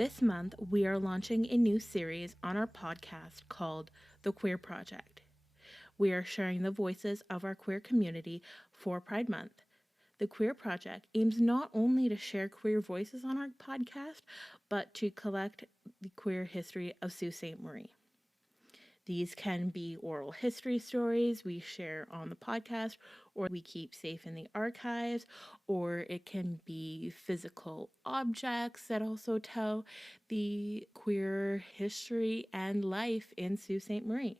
This month, we are launching a new series on our podcast called The Queer Project. We are sharing the voices of our queer community for Pride Month. The Queer Project aims not only to share queer voices on our podcast, but to collect the queer history of Sault Ste. Marie. These can be oral history stories we share on the podcast, or we keep safe in the archives, or it can be physical objects that also tell the queer history and life in Sault Ste. Marie.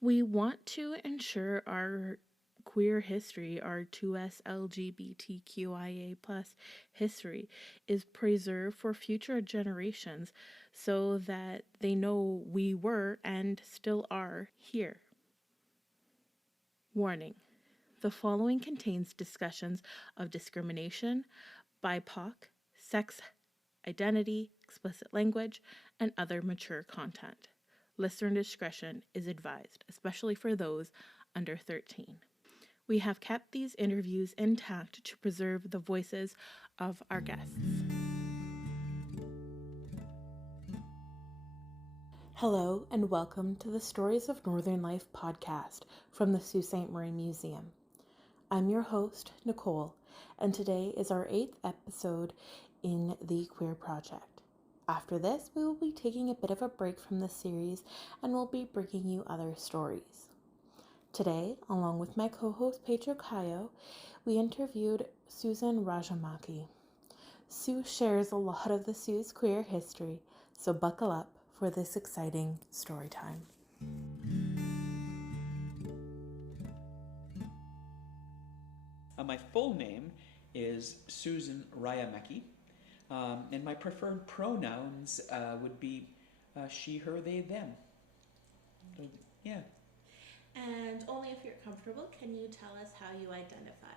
We want to ensure our queer history, our 2S LGBTQIA plus history, is preserved for future generations so that they know we were and still are here. Warning: the following contains discussions of discrimination, BIPOC, sex identity, explicit language, and other mature content. Listener discretion is advised, especially for those under 13. We have kept these interviews intact to preserve the voices of our guests. Hello and welcome to the Stories of Northern Life podcast from the Sault Ste. Marie Museum. I'm your host, Nicole, and today is our 8th episode in the Queer Project. After this, we will be taking a bit of a break from the series and we'll be bringing you other stories. Today, along with my co-host Pedro Caio, we interviewed Susan RAJAMAKI. Sue shares a lot of the Sioux's queer history, so buckle up for this exciting story time. My full name is Susan RAJAMAKI, and my preferred pronouns would be she, her, they, them. So, yeah. And only if you're comfortable, can you tell us how you identify?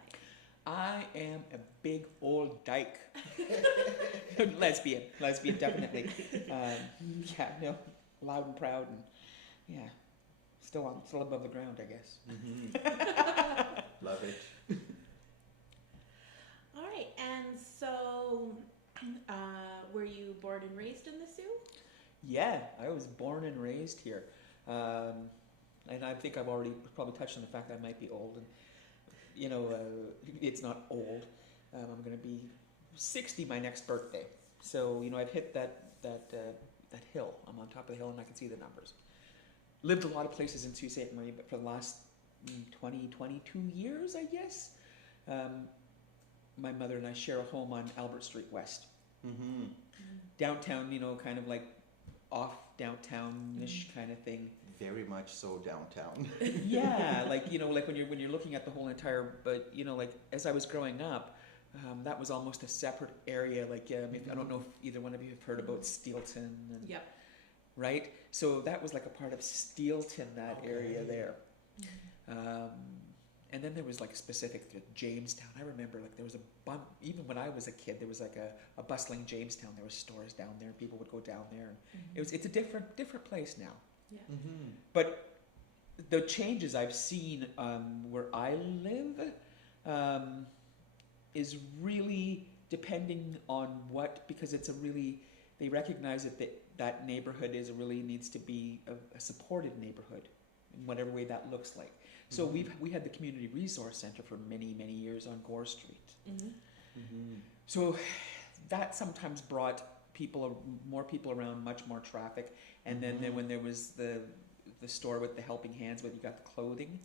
I am a big old dyke. lesbian, definitely. Loud and proud, and still above the ground, I guess. Mm-hmm. Love it. All right, and so were you born and raised in the Sioux? Yeah, I was born and raised here. And I think I've already probably touched on the fact that I might be old, and it's not old. I'm going to be 60 my next birthday, so I've hit that hill. I'm on top of the hill and I can see the numbers. Lived a lot of places in Sault Ste. Marie, but for the last 22 years, I guess. My mother and I share a home on Albert Street West. Mm-hmm. Downtown, kind of like off downtown-ish kind of thing. Very much so downtown. Yeah, like when you're looking at the whole entire, but as I was growing up, that was almost a separate area. I don't know if either one of you have heard about Steelton. And, yep. Right. So that was like a part of Steelton, that area there. Mm-hmm. And then there was specific to Jamestown. I remember there was even when I was a kid, there was a bustling Jamestown. There were stores down there and people would go down there. And it's a different place now. Yeah. Mm-hmm. But the changes I've seen where I live is really depending on because they recognize that neighborhood needs to be a supported neighborhood in whatever way that looks like. So we had the Community Resource Center for many, many years on Gore Street. Mm-hmm. Mm-hmm. So that sometimes brought more people around, much more traffic. And then when there was the store with the helping hands, where you got the clothing,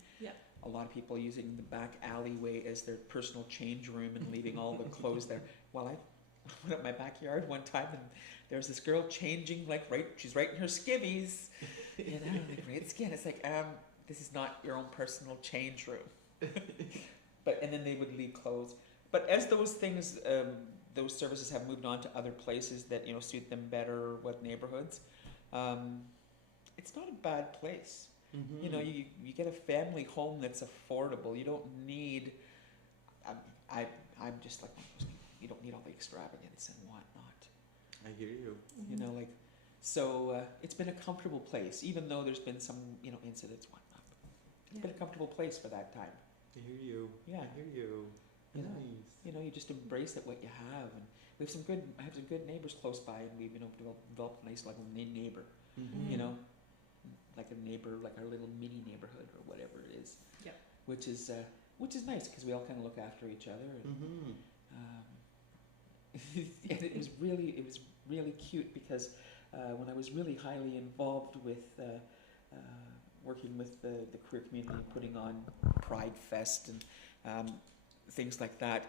a lot of people using the back alleyway as their personal change room and leaving all the clothes there. Well, I went up my backyard one time and there was this girl changing she's right in her skivvies, great skin. It's this is not your own personal change room. And then they would leave clothes. But as those things, those services have moved on to other places that suit them better, what neighborhoods, it's not a bad place. Mm-hmm. You get a family home that's affordable. You don't need. I'm just like you don't need all the extravagance and whatnot. I hear you. Mm-hmm. So it's been a comfortable place, even though there's been some incidents, whatnot. It's been a comfortable place for that time. I hear you. Yeah, I hear you. Nice. You just embrace it what you have, and we have some good. I have some good neighbors close by, and we've developed a nice like neighbor. Mm-hmm. You know, like a neighbor, like our little mini neighborhood or whatever it is. Yeah. Which is nice because we all kind of look after each other. And, Mm-hmm. and it was really cute because when I was really highly involved with working with the queer community, putting on Pride Fest and things like that,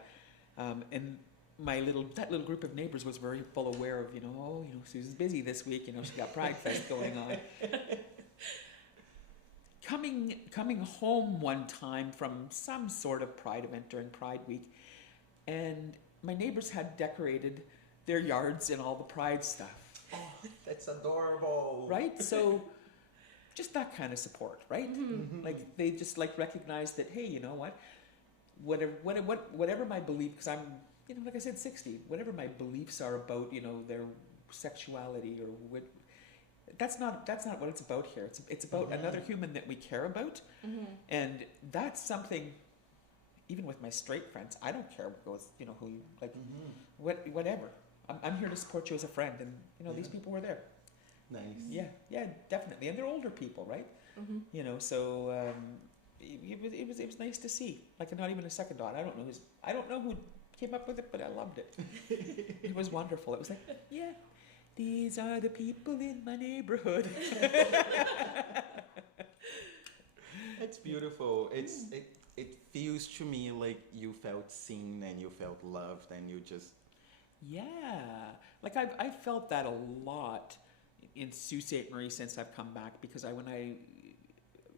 and that little group of neighbors was very full aware of Susan's busy this week, she got Pride Fest going on. Coming home one time from some sort of Pride event during Pride Week, and my neighbors had decorated their yards and all the Pride stuff. Oh, that's adorable. Right? So just that kind of support, right? Mm-hmm. Like they just recognize that, hey, you know what? Whatever my belief, because I'm, like I said, 60, whatever my beliefs are about, their sexuality or what, that's not what it's about here. It's about another human that we care about. Mm-hmm. And that's something, even with my straight friends, I don't care what goes, who you like, whatever. I'm here to support you as a friend, and these people were there. Nice. Yeah, definitely, and they're older people, right? Mm-hmm. So it was nice to see. Like not even a second thought. I don't know who came up with it, but I loved it. It was wonderful. It was like, yeah, these are the people in my neighborhood. It's beautiful. It feels to me like you felt seen and you felt loved and you just... Yeah, like I've felt that a lot in Sault Ste. Marie since I've come back, because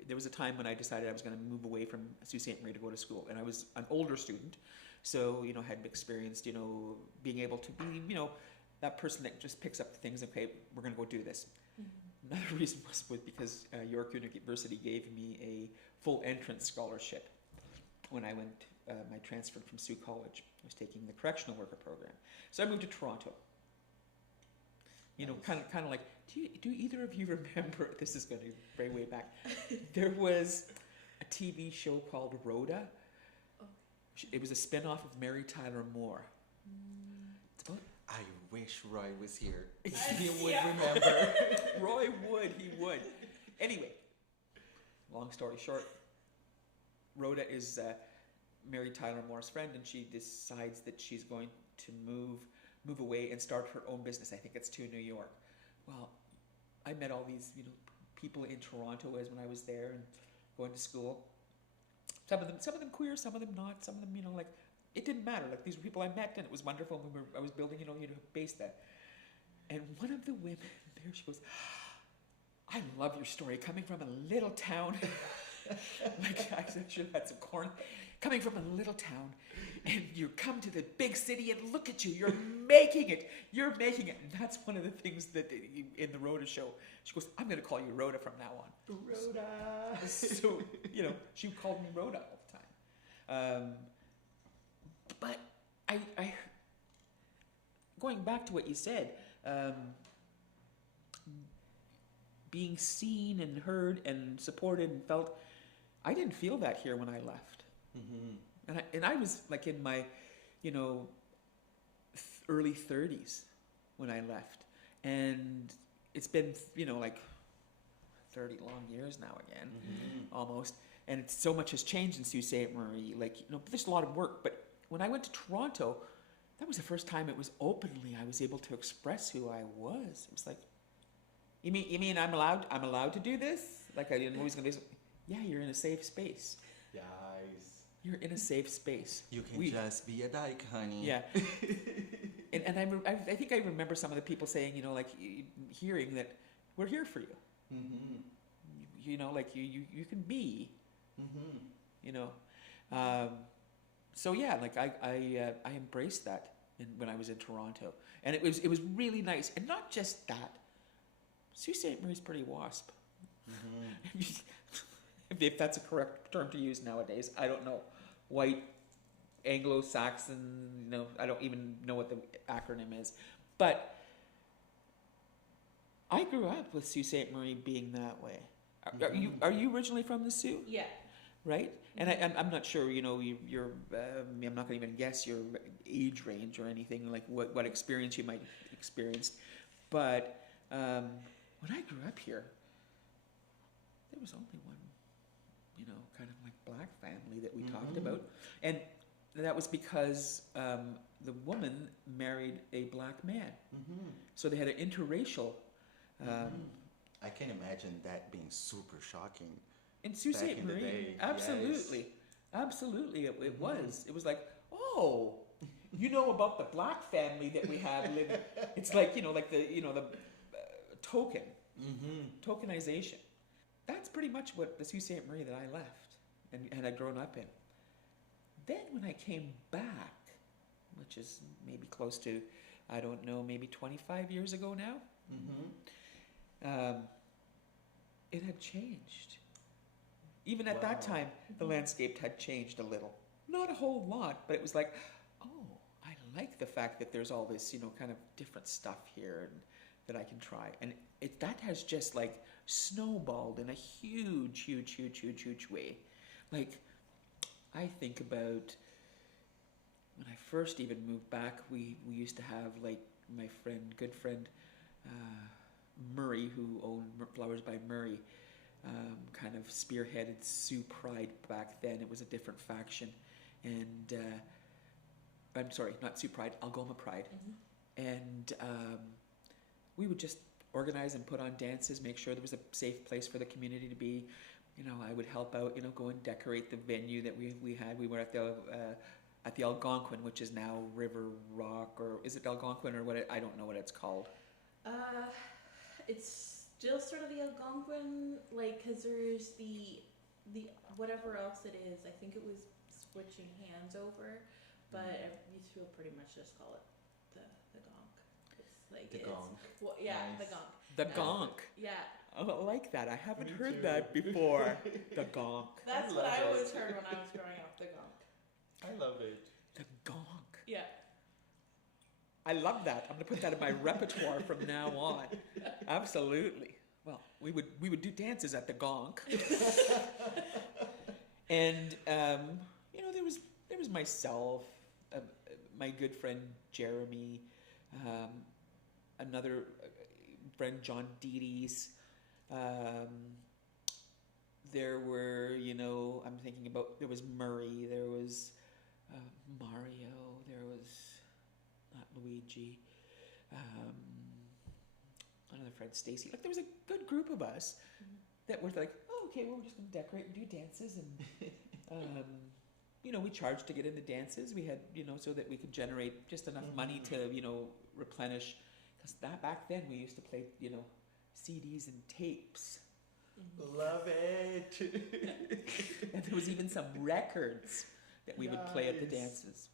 there was a time when I decided I was going to move away from Sault Ste. Marie to go to school, and I was an older student, so had experienced being able to be that person that just picks up the things. Okay, we're going to go do this. Mm-hmm. Another reason was because York University gave me a full entrance scholarship when I went. I transferred from Sault College. I was taking the correctional worker program, so I moved to Toronto. Nice. Kind of like, do either of you remember? This is going to be way back. There was a TV show called Rhoda. Oh. It was a spin-off of Mary Tyler Moore. It's about... I wish Roy was here. Yes, He would yeah. remember. Roy would. He would. Anyway, long story short, Rhoda is Mary Tyler Moore's friend, and she decides that she's going to move away and start her own business. I think it's to New York. Well, I met all these people in Toronto as when I was there and going to school. Some of them queer, some of them not. Some of them like it didn't matter. Like these were people I met, and it was wonderful. And I was building base that. And one of the women there, she goes, "I love your story. Coming from a little town." Like I should have had some corn. Coming from a little town, and you come to the big city, and look at you, you're making it. You're making it. And that's one of the things that in the Rhoda show, she goes, "I'm going to call you Rhoda from now on." Rhoda. So, she called me Rhoda all the time. But I going back to what you said, being seen and heard and supported and felt, I didn't feel that here when I left. Mm-hmm. And I was like in my, early 30s when I left, and it's been like 30 long years now again, almost. And it's so much has changed in Sault Ste. Marie. Like there's a lot of work. But when I went to Toronto, that was the first time it was openly I was able to express who I was. It was like, you mean I'm allowed to do this? Like I didn't always gonna be. Yeah, you're in a safe space. Yes. You're in a safe space. You can just be a dyke, honey. Yeah. and I think I remember some of the people saying, hearing that we're here for you. Mm-hmm. Like you can be. Mm-hmm. So yeah, like I embraced that when I was in Toronto, and it was really nice, and not just that. Sault Ste. Marie's pretty wasp. Mm-hmm. If that's a correct term to use nowadays, I don't know. White, Anglo-Saxon, I don't even know what the acronym is. But I grew up with Sault Ste. Marie being that way. Are you originally from the Sioux? Yeah. right? And I'm not sure, you know, you're I'm not going to even guess your age range or anything, like what experience you might experienced. But when I grew up here, there was only one, you know, kind of like black family that we talked about. And that was because the woman married a black man. So they had an interracial. I can imagine that being super shocking. In Sault Back Ste. in the Marie, day, absolutely. yes. Absolutely, it was. It was like, oh, you know about the black family that we have living. It's like, you know, like the token, tokenization. That's pretty much what the Sault Ste. Marie that I left and had grown up in. Then when I came back, which is maybe close to, I don't know, maybe 25 years ago now, it had changed. Even at that time, the landscape had changed a little. Not a whole lot, but it was like, oh, I like the fact that there's all this, you know, kind of different stuff here and that I can try. And that has just like snowballed in a huge, huge, huge, huge, huge way. Like, I think about when I first even moved back, we used to have like my good friend, Murray, who owned Flowers by Murray, kind of spearheaded Sault Pride back then. It was a different faction. And I'm sorry, not Sault Pride, Algoma Pride. And we would just organize and put on dances, make sure there was a safe place for the community to be. You know, I would help out, you know, go and decorate the venue that we had. We were at the Algonquin, which is now River Rock, or is it Algonquin or what? I don't know what it's called. It's still sort of the Algonquin, like, because there's the whatever else it is. I think it was switching hands over, but these people pretty much just call it the gonk. It's like The gonk. Well, yeah, Nice. the gonk. The gonk. Yeah, Oh, I like that. I haven't Me heard too. that before. The gonk. that's I what love I always it. heard when I was growing up. The gonk. I love it. The gonk. Yeah. I love that. I'm gonna put that in my repertoire from now on. Absolutely. Well, we would do dances at the gonk. And you know, there was myself, my good friend Jeremy, another friend John Dedes. There were, you know, I'm thinking about, there was Murray, there was Mario, there was not Luigi, another friend Stacy. Like, there was a good group of us that were like, oh, okay, well, we're just gonna decorate and do dances, and you know, we charged to get in the dances. We had, you know, so that we could generate just enough money to, you know, replenish. Because back then we used to play, you know, CDs and tapes. Love it. And there was even some records that we would play at the Nice. dances.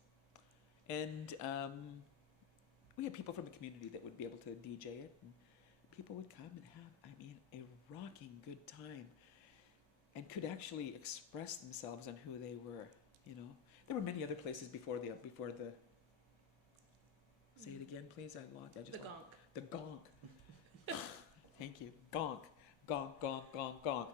And we had people from the community that would be able to DJ it. And people would come and have, I mean, a rocking good time. And could actually express themselves on who they were, you know. There were many other places before the say it again, please. The gonk. The gonk. Thank you. Gonk. Gonk, gonk, gonk, gonk.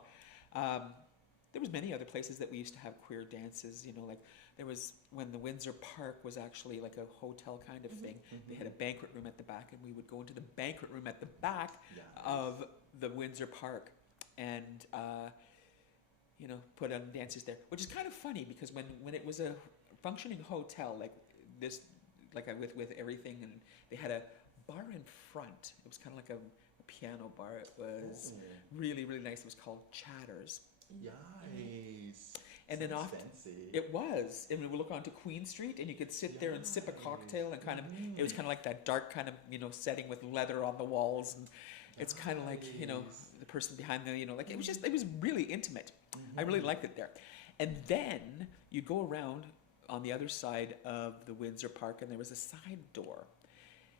There was many other places that we used to have queer dances, you know, like there was when the Windsor Park was actually like a hotel kind of thing. They had a banquet room at the back, and we would go into the banquet room at the back of the Windsor Park and you know, put on dances there, which is kind of funny because when it was a functioning hotel like this, like with everything, and they had a bar in front. It was kind of like a piano bar. It was really, really nice. It was called Chatters. Nice. And then Sounds off fancy. it was, and we would look onto Queen Street, and you could sit there and sip a cocktail, and kind of it was kind of like that dark kind of, you know, setting with leather on the walls, and it's kind of like, you know, the person behind the, you know, like it was really intimate. I really liked it there. And then you'd go around on the other side of the Windsor Park, and there was a side door,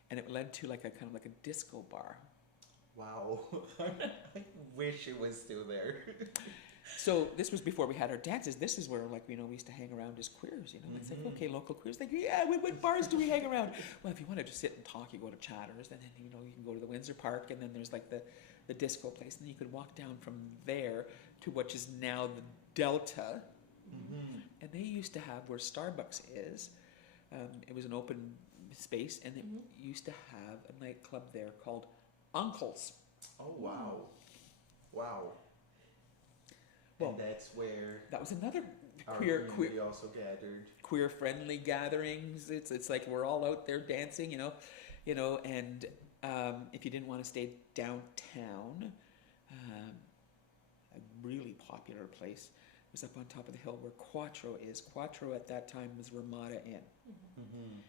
and it led to like a kind of like a disco bar. Wow. I wish it was still there. So this was before we had our dances. This is where, like, you know, we used to hang around as queers, you know. It's like, okay, local queers. Like, yeah, what bars do we hang around? Well, if you want to just sit and talk, you go to Chatters, and then, you know, you can go to the Windsor Park, and then there's like the the disco place, and then you could walk down from there to what is now the Delta. Mm-hmm. And they used to have where Starbucks is. It was an open space, and they used to have a nightclub there called Uncle's. Oh, wow. Wow. Well, and that's where that was another our queer community also gathered. queer friendly gatherings. It's like we're all out there dancing, and if you didn't want to stay downtown, a really popular place was up on top of the hill where Quattro is. Quattro at that time was Ramada Inn. Mm-hmm.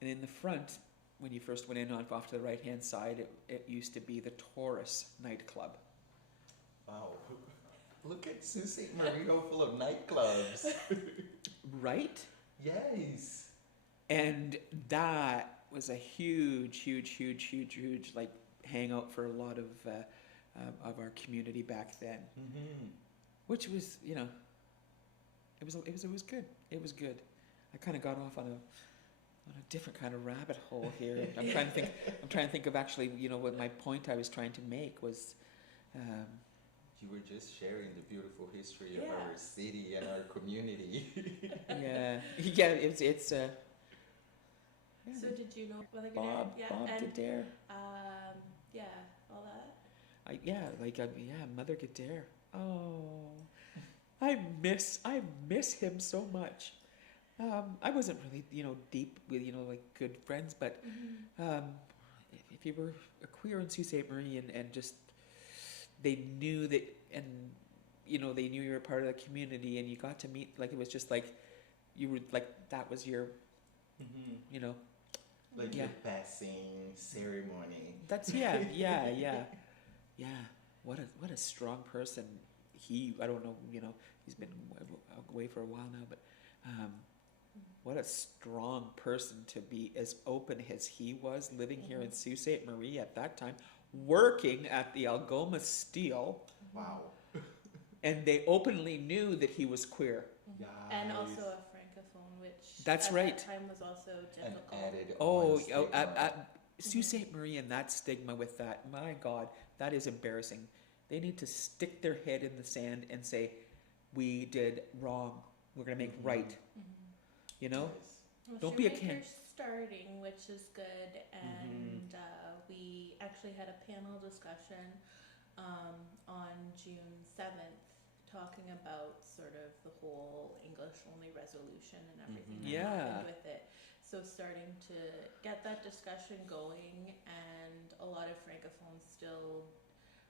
And in the front, when you first went in off to the right-hand side, it used to be the Taurus nightclub. Wow. Look at Sault Ste. Marie full of nightclubs. Right? Yes. And that was a huge like hangout for a lot of our community back then. Mm-hmm. Which was, it was good. It was good. I kind of got off on a different kind of rabbit hole here. I'm trying to think of actually, what my point I was trying to make was. You were just sharing the beautiful history of our city and our community. yeah. It's. So did you know Mother Goderre? Bob Goderre. All that. Mother Goderre. Oh, I miss him so much. I wasn't really, deep with, like good friends, but if you were a queer in Sault Ste. Marie and just they knew that, and they knew you were part of the community, and you got to meet, like it was just like you were like that was your, like your passing ceremony. That's What a strong person I don't know, he's been away for a while now, but what a strong person to be as open as he was, living here in Sault Ste. Marie at that time, working at the Algoma Steel. Wow. And they openly knew that he was queer. Yes. And also a francophone, which That's at right. that time was also difficult. At Sault Ste. Marie and that stigma with that, my God, that is embarrassing. They need to stick their head in the sand and say, we did wrong. We're going to make right. Yes. Well, Don't be a Shoemaker's can. starting, which is good, and we actually had a panel discussion on June 7th talking about sort of the whole English-only resolution and everything that happened with it. So starting to get that discussion going, and a lot of francophones still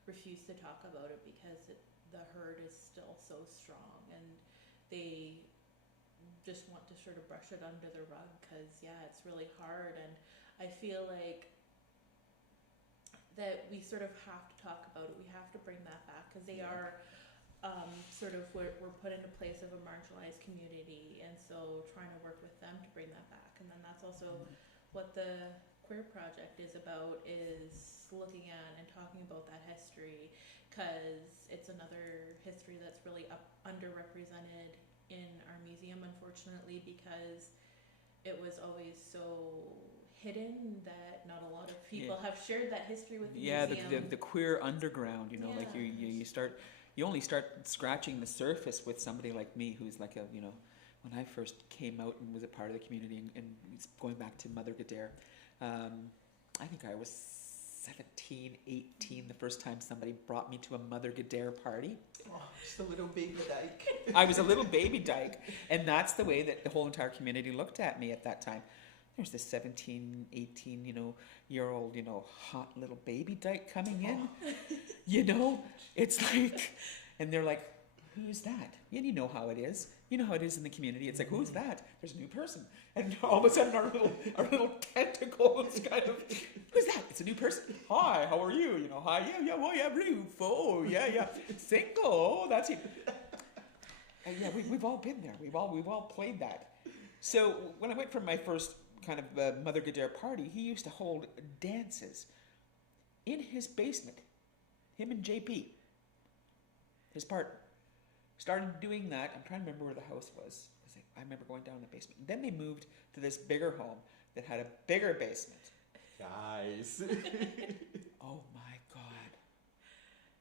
refuse to talk about it because the hurt is still so strong, and they just want to sort of brush it under the rug because it's really hard. And I feel like that we sort of have to talk about it. We have to bring that back because they are sort of we're put into place of a marginalized community, and so trying to work with them to bring that back. And then that's also what the Queer Project is about, is looking at and talking about that history, because it's another history that's really underrepresented in our museum, unfortunately, because it was always so hidden that not a lot of people have shared that history with the museum. The queer underground, like you only start scratching the surface with somebody like me, who's like when I first came out and was a part of the community, and going back to Mother Goderre, I think I was 17, 18 the first time somebody brought me to a Mother Goderre party. Oh, just a little baby dyke. I was a little baby dyke, and that's the way that the whole entire community looked at me at that time. There's this 17, 18, year old, hot little baby dyke coming in. It's like, and they're like, who's that? And you know how it is. You know how it is in the community. It's like, who's that? There's a new person. And all of a sudden our little tentacles kind of, who's that? It's a new person. Hi, how are you? Hi, roof. Oh, yeah. Single. Oh, that's it. And we've all been there. We've all played that. So when I went for my first kind of Mother Goderre party, he used to hold dances in his basement. Him and JP, his partner, started doing that. I'm trying to remember where the house was. I remember going down in the basement. Then they moved to this bigger home that had a bigger basement. Guys. Oh my God.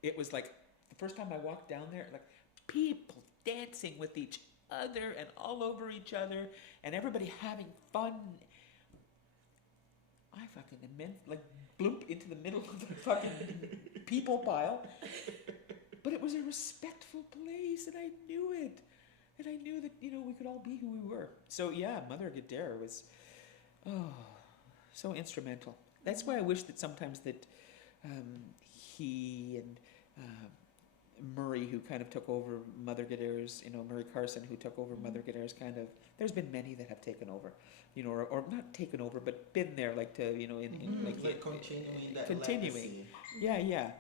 it was like the first time I walked down there, like people dancing with each other and all over each other, and everybody having fun. I fucking like bloop into the middle of the fucking people pile. But it was a respectful place, and I knew it. And I knew that, we could all be who we were. So yeah, Mother Goderre was, so instrumental. That's why I wish that sometimes that he and Murray, who kind of took over Mother Goderre's, Murray Carson, who took over Mother Goderre's kind of, there's been many that have taken over, or not taken over, but been there, like to, like continuing that continuing. legacy. Yeah.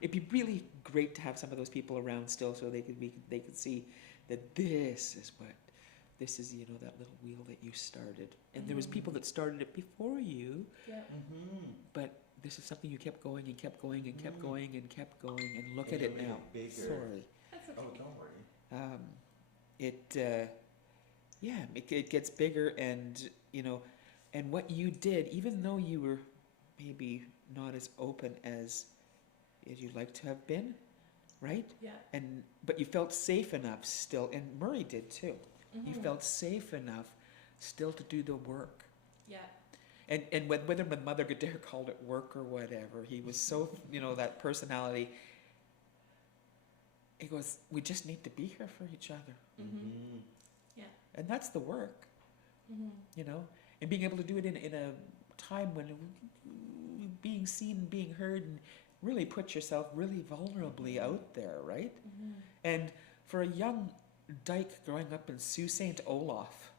It'd be really great to have some of those people around still, so they could see that this is that little wheel that you started, and there was people that started it before you. Yeah. But this is something you kept going and kept going and kept going and kept going, and look at it now. Bigger. Sorry. That's okay. Oh, don't worry. It gets bigger, and and what you did, even though you were maybe not as open as you'd like to have been, right? Yeah. But you felt safe enough still, and Murray did too. You Mm-hmm. felt safe enough still to do the work. Yeah. And whether Mother Goderre called it work or whatever, he was so, that personality. He goes, we just need to be here for each other. Mm-hmm. Yeah. And that's the work, Mm-hmm. and being able to do it in a time when being seen and being heard, and really put yourself really vulnerably out there, right? Mm-hmm. And for a young dyke growing up in Sault Ste. Olaf,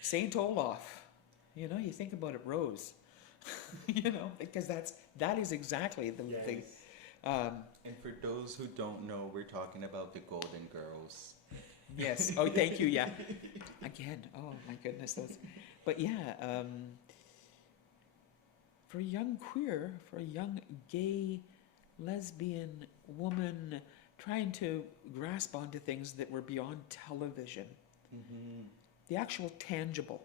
St. Olaf, you think about it, Rose, because that is exactly the thing. And for those who don't know, we're talking about the Golden Girls. Yes. Oh, thank you. Yeah. Again. Oh my goodness. But yeah. For a young queer, for a young gay, lesbian woman trying to grasp onto things that were beyond television, the actual tangible.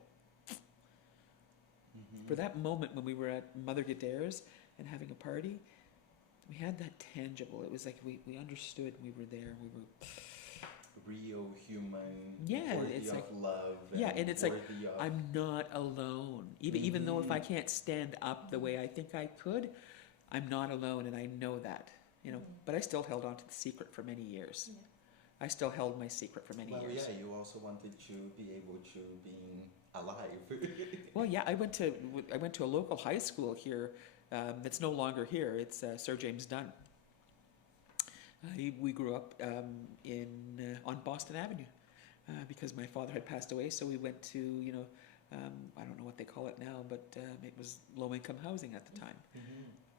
For that moment when we were at Mother Goderre's and having a party, we had that tangible. It was like we understood, we were there, we were real human, worthy it's of like love. And it's like, of... I'm not alone. Even though if I can't stand up the way I think I could, I'm not alone, and I know that. But I still held on to the secret for many years. Yeah. I still held my secret for many years. Yeah, you also wanted to be able to being alive. Well, yeah, I went to a local high school here that's no longer here. It's Sir James Dunn. We grew up on Boston Avenue because my father had passed away. So we went to I don't know what they call it now, but it was low-income housing at the time.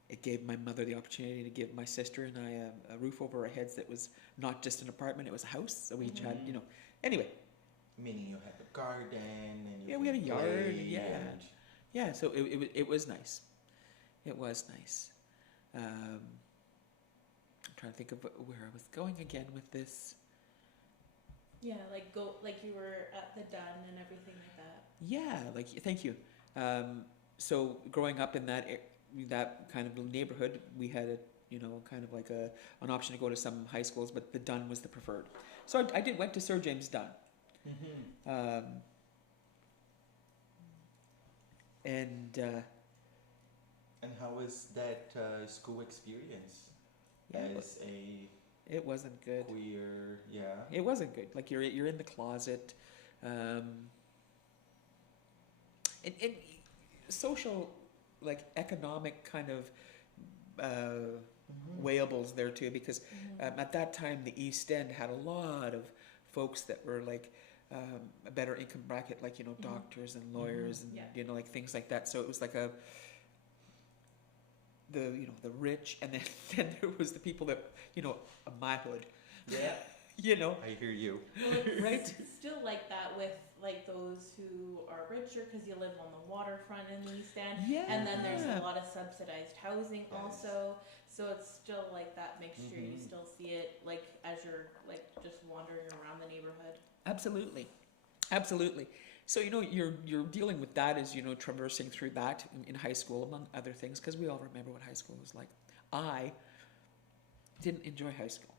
It gave my mother the opportunity to give my sister and I a roof over our heads that was not just an apartment, it was a house. So we each had, anyway. Meaning you had a garden and we had a yard, and... Yeah, so it was nice. It was nice. I'm trying to think of where I was going again with this. Yeah, like you were at the Dun and everything like that. Yeah, thank you. So growing up in that kind of neighborhood, we had kind of like an option to go to some high schools, but the Dun was the preferred. So I went to Sir James Dunn. And how was that school experience it wasn't good. Queer, yeah. It wasn't good. Like you're in the closet, and social, like economic kind of wayables there too, because at that time the East End had a lot of folks that were like a better income bracket, like doctors and lawyers and like things like that. So it was like the rich, and then there was the people that my hood. Yeah. I hear you. Well, it's right? still like that with like those who are richer because you live on the waterfront in the East End. Yeah. And then there's a lot of subsidized housing Yes. also. So it's still like that mixture. You still see it like as you're like just wandering around the neighborhood. Absolutely. Absolutely. So you're dealing with that as traversing through that in high school, among other things, because we all remember what high school was like. I didn't enjoy high school.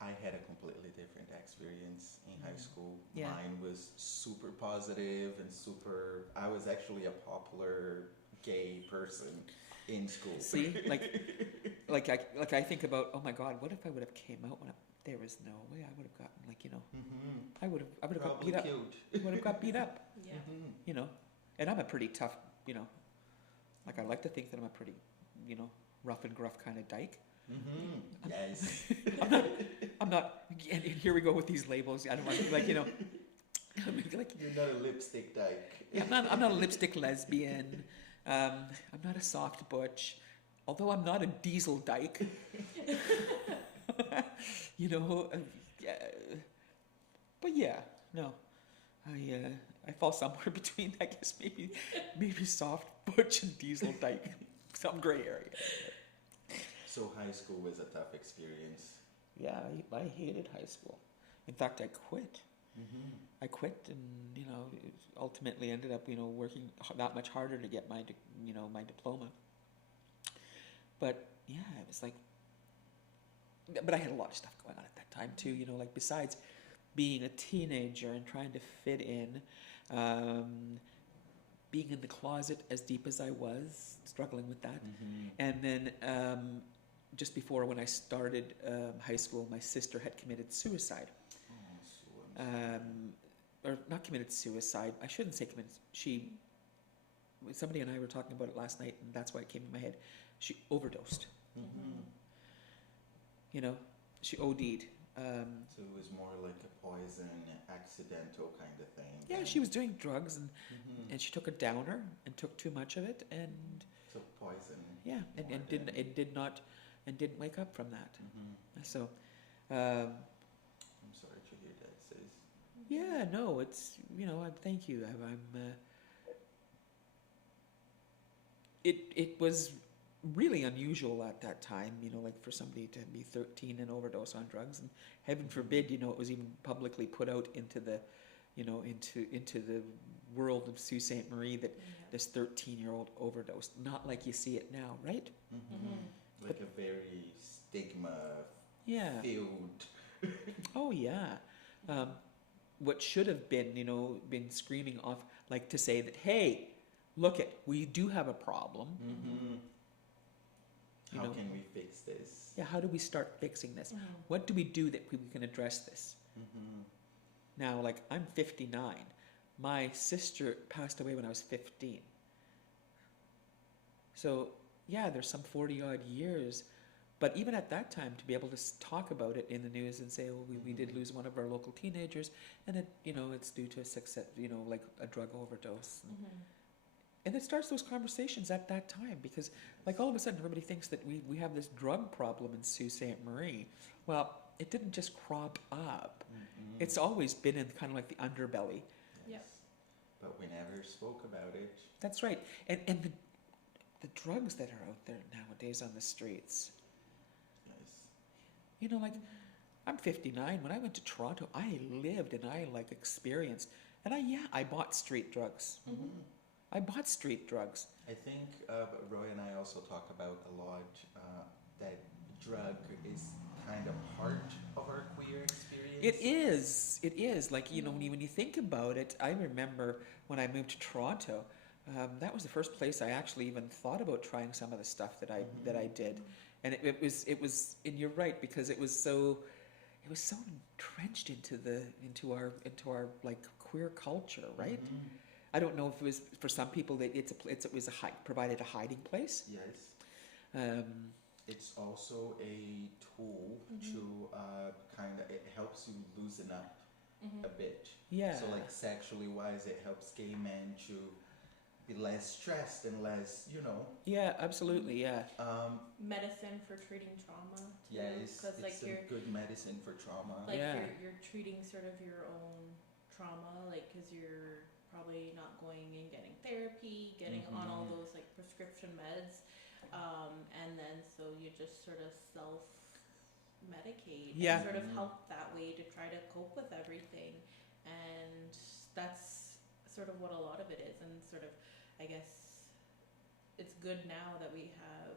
I had a completely different experience in high school. Yeah. Mine was super positive and super. I was actually a popular gay person in school. See, like I think about, oh my God, what if I would have came out when there was no way I would have gotten I would have got beat up. Killed. Would have got beat up. Yeah. And I'm a pretty tough, like I like to think that I'm a pretty, rough and gruff kind of dyke. Yes. I'm not, and here we go with these labels. I don't want to be like, You're not a lipstick dyke. Yeah, I'm not a lipstick lesbian. I'm not a soft butch, although I'm not a diesel dyke. Yeah. But yeah, no, I fall somewhere between. I guess maybe soft butch and diesel dyke, some gray area. So high school was a tough experience. Yeah, I hated high school. In fact, I quit. I quit, and ultimately ended up working that much harder to get my my diploma. But yeah, it was like. But I had a lot of stuff going on at that time too. Like besides being a teenager and trying to fit in, being in the closet as deep as I was, struggling with that, and then. Just before when I started high school, my sister had committed suicide. Or not committed suicide. I shouldn't say committed. Somebody and I were talking about it last night, and that's why it came in my head. She overdosed. She OD'd. So it was more like a poison, accidental kind of thing. Yeah, she was doing drugs, and she took a downer and took too much of it, and so poison. Yeah, and didn't wake up from that. So, I'm sorry to hear that, sis. Yeah, no, it's thank you. It was really unusual at that time, like for somebody to be 13 and overdose on drugs, and heaven forbid, it was even publicly put out into the, into the world of Sault Ste. Marie that this 13-year-old overdosed. Not like you see it now, right? Like a very stigma filled. Oh yeah. What should have been, been screaming off, like to say that, hey, look we do have a problem. How can we fix this? Yeah, how do we start fixing this? What do we do that we can address this? Now, like, I'm 59. My sister passed away when I was 15. So, yeah, there's some 40-odd years. But even at that time, to be able to talk about it in the news and say, oh, we did lose one of our local teenagers, and it's due to a success, like a drug overdose. And it starts those conversations at that time, because like all of a sudden everybody thinks that we have this drug problem in Sault Ste. Marie. Well, it didn't just crop up. It's always been in kind of like the underbelly. Yes. But we never spoke about it. That's right. And the drugs that are out there nowadays on the streets. Yes. Like, I'm 59. When I went to Toronto, I lived and I experienced. And I bought street drugs. I bought street drugs. I think Roy and I also talk about a lot that drug is kind of part of our queer experience. It is. Like, when you think about it, I remember when I moved to Toronto, that was the first place I actually even thought about trying some of the stuff that I did. And it was, and you're right, because it was so entrenched into our like queer culture, right? I don't know if it was for some people that it was provided a hiding place. Yes. It's also a tool to it helps you loosen up a bit. Yeah. So like sexually wise, it helps gay men to be less stressed and less, Yeah, absolutely. Yeah. Medicine for treating trauma. Too, yes, because it's a good medicine for trauma. Like Yeah. you're treating sort of your own trauma, like because you're probably not going and getting therapy, getting on all those like prescription meds, and then so you just sort of medicate Yeah. and sort of Mhm. help that way to try to cope with everything. And that's sort of what a lot of it is. And sort of, I guess, it's good now that we have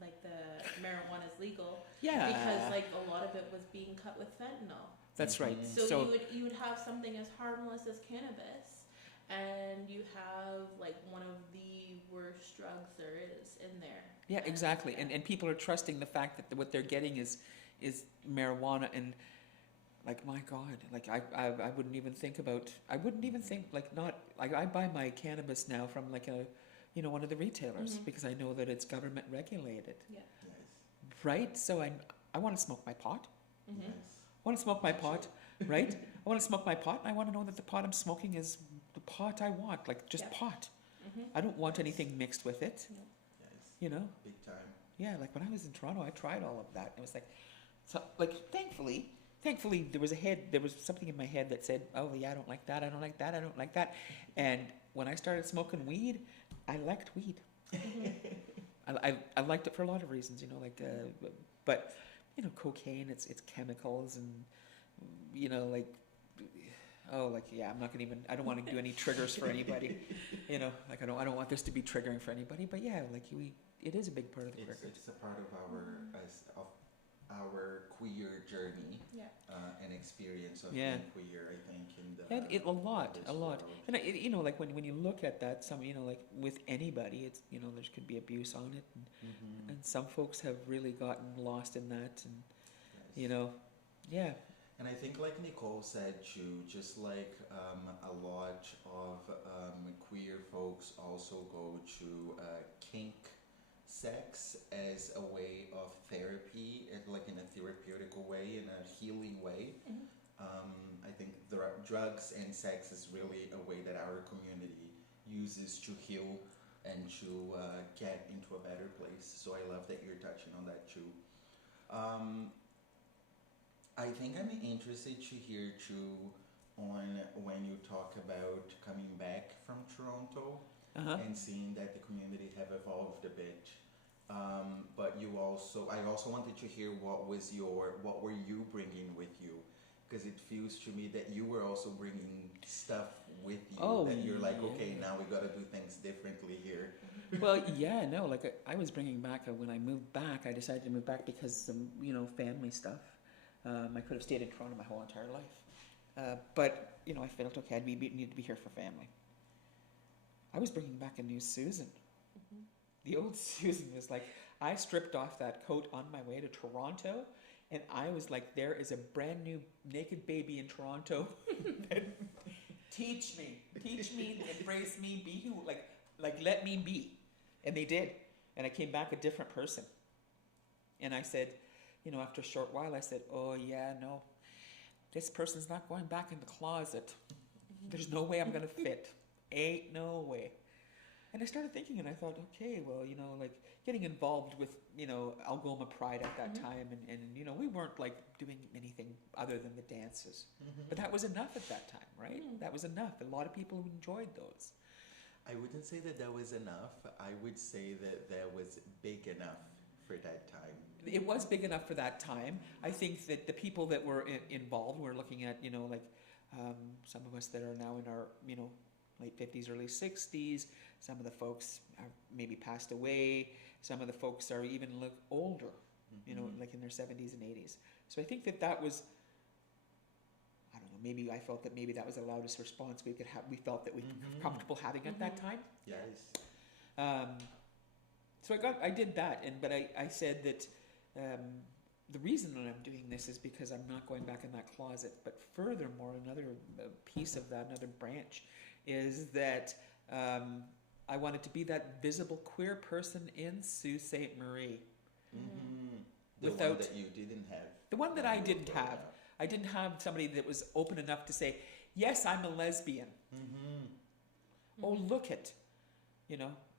like the marijuana is legal, Yeah. because like a lot of it was being cut with fentanyl. That's right. Mhm. So, you would have something as harmless as cannabis, and you have like one of the worst drugs there is in there. Yeah, And, exactly. And people are trusting the fact that what they're getting is marijuana, and like, my God, like I wouldn't even think like, not like, I buy my cannabis now from like one of the retailers, Mhm. because I know that it's government regulated, Yes. right? So I want to smoke my pot. Mhm. Yes. I want to smoke my pot, right? I want to smoke my pot, and I want to know that the pot I'm smoking is the pot I want, like just Yeah. pot. Mhm. I don't want anything mixed with it, Yes. you know? Big time. Yeah, like when I was in Toronto, I tried all of that. And it was like, so like, thankfully, there was something in my head that said, oh yeah, I don't like that, I don't like that, I don't like that. And when I started smoking weed, I liked weed. I liked it for a lot of reasons, but cocaine, it's chemicals, and like, I'm not gonna even, I don't want to do any triggers for anybody, like I don't want this to be triggering for anybody, but yeah, like it is a big part of the queer culture. It's a part of our queer journey, Yeah. and experience of Yeah. being queer, I think, in the Yeah, a lot. this And world. like when you look at that, some, like with anybody, it's, there could be abuse on it, Mhm. and some folks have really gotten lost in that, and Yes. yeah, And I think, like Nicole said too, just like a lot of queer folks also go to kink sex as a way of therapy, like in a therapeutic way, in a healing way. Mhm. I think drugs and sex is really a way that our community uses to heal and to get into a better place. So I love that you're touching on that too. I think I'm interested to hear too on when you talk about coming back from Toronto and seeing that the community have evolved a bit. But I also wanted to hear what were you bringing with you? Because it feels to me that you were also bringing stuff with you, that you're like, okay, now we got to do things differently here. Well, yeah, no, like I was bringing back, when I moved back, I decided to move back because some, family stuff. I could have stayed in Toronto my whole entire life. But, I felt, okay, I need to be here for family. I was bringing back a new Susan. Mhm. The old Susan was like, I stripped off that coat on my way to Toronto, and I was like, there is a brand new naked baby in Toronto. Teach me, embrace me, be who, like let me be. And they did. And I came back a different person. And I said, after a short while, I said, oh yeah, no, this person's not going back in the closet. There's no way I'm going to fit. Ain't no way. And I started thinking, and I thought, okay, well, like getting involved with, Algoma Pride at that time, and we weren't like doing anything other than the dances. But that was enough at that time, right? That was enough. A lot of people enjoyed those. I wouldn't say that was enough. I would say that was big enough for that time. It was big enough for that time. I think that the people that were involved were looking at, some of us that are now in our, late 50s, early 60s. Some of the folks are maybe passed away. Some of the folks are even look older, like in their 70s and 80s. So I think that was, I don't know, maybe I felt that maybe that was the loudest response we could have. We felt that we were comfortable having at that time. Yes. So I did that, but I said that the reason that I'm doing this is because I'm not going back in that closet. But furthermore, another piece of that, another branch, is that I wanted to be that visible queer person in Sault Ste. Marie. The one that you didn't have. The one that I didn't have. I didn't have somebody that was open enough to say, yes, I'm a lesbian. Oh, look it.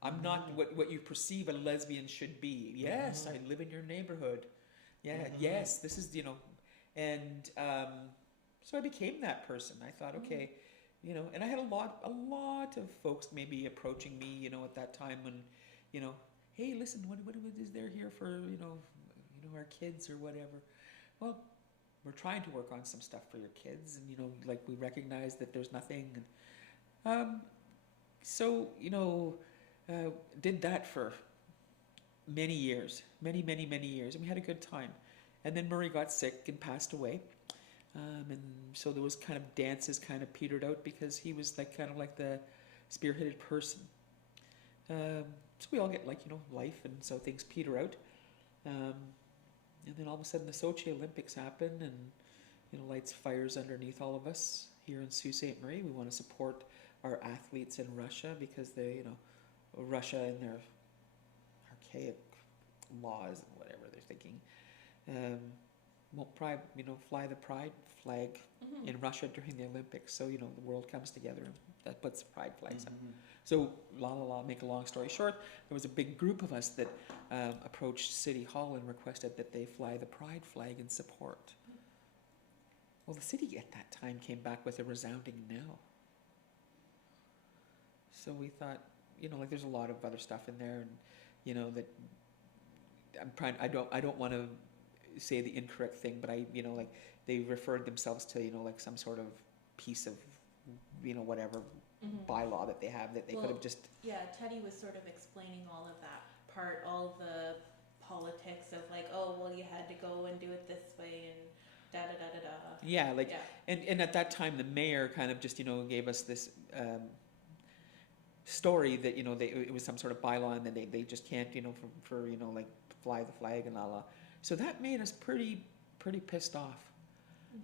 I'm not what you perceive a lesbian should be. Yes, I live in your neighborhood. Yeah, yes, this is, and so I became that person. I thought, okay, and I had a lot of folks maybe approaching me, at that time when, hey, listen, what is there here for, our kids or whatever. Well, we're trying to work on some stuff for your kids, and like we recognize that there's nothing, and so did that for many years, many years, and we had a good time. And then Murray got sick and passed away, and so there was kind of dances kind of petered out because he was like kind of like the spearheaded person. So we all get life, and so things peter out. And then all of a sudden the Sochi Olympics happen, and lights fires underneath all of us here in Sault Ste. Marie. We want to support our athletes in Russia because they, Russia and their archaic laws and whatever they're thinking, won't fly the pride flag in Russia during the Olympics. So, the world comes together and that puts pride flags up. So, make a long story short, there was a big group of us that approached City Hall and requested that they fly the pride flag in support. Well, the city at that time came back with a resounding no. So we thought, there's a lot of other stuff in there, and that I don't want to say the incorrect thing, but they referred themselves to some sort of piece of whatever bylaw that they have that they could have just. Yeah, Teddy was sort of explaining all of that part, all the politics of you had to go and do it this way and da da da da da. Yeah, and at that time the mayor kind of just gave us this story that it was some sort of bylaw and that they just can't for fly the flag and la. So that made us pretty pissed off.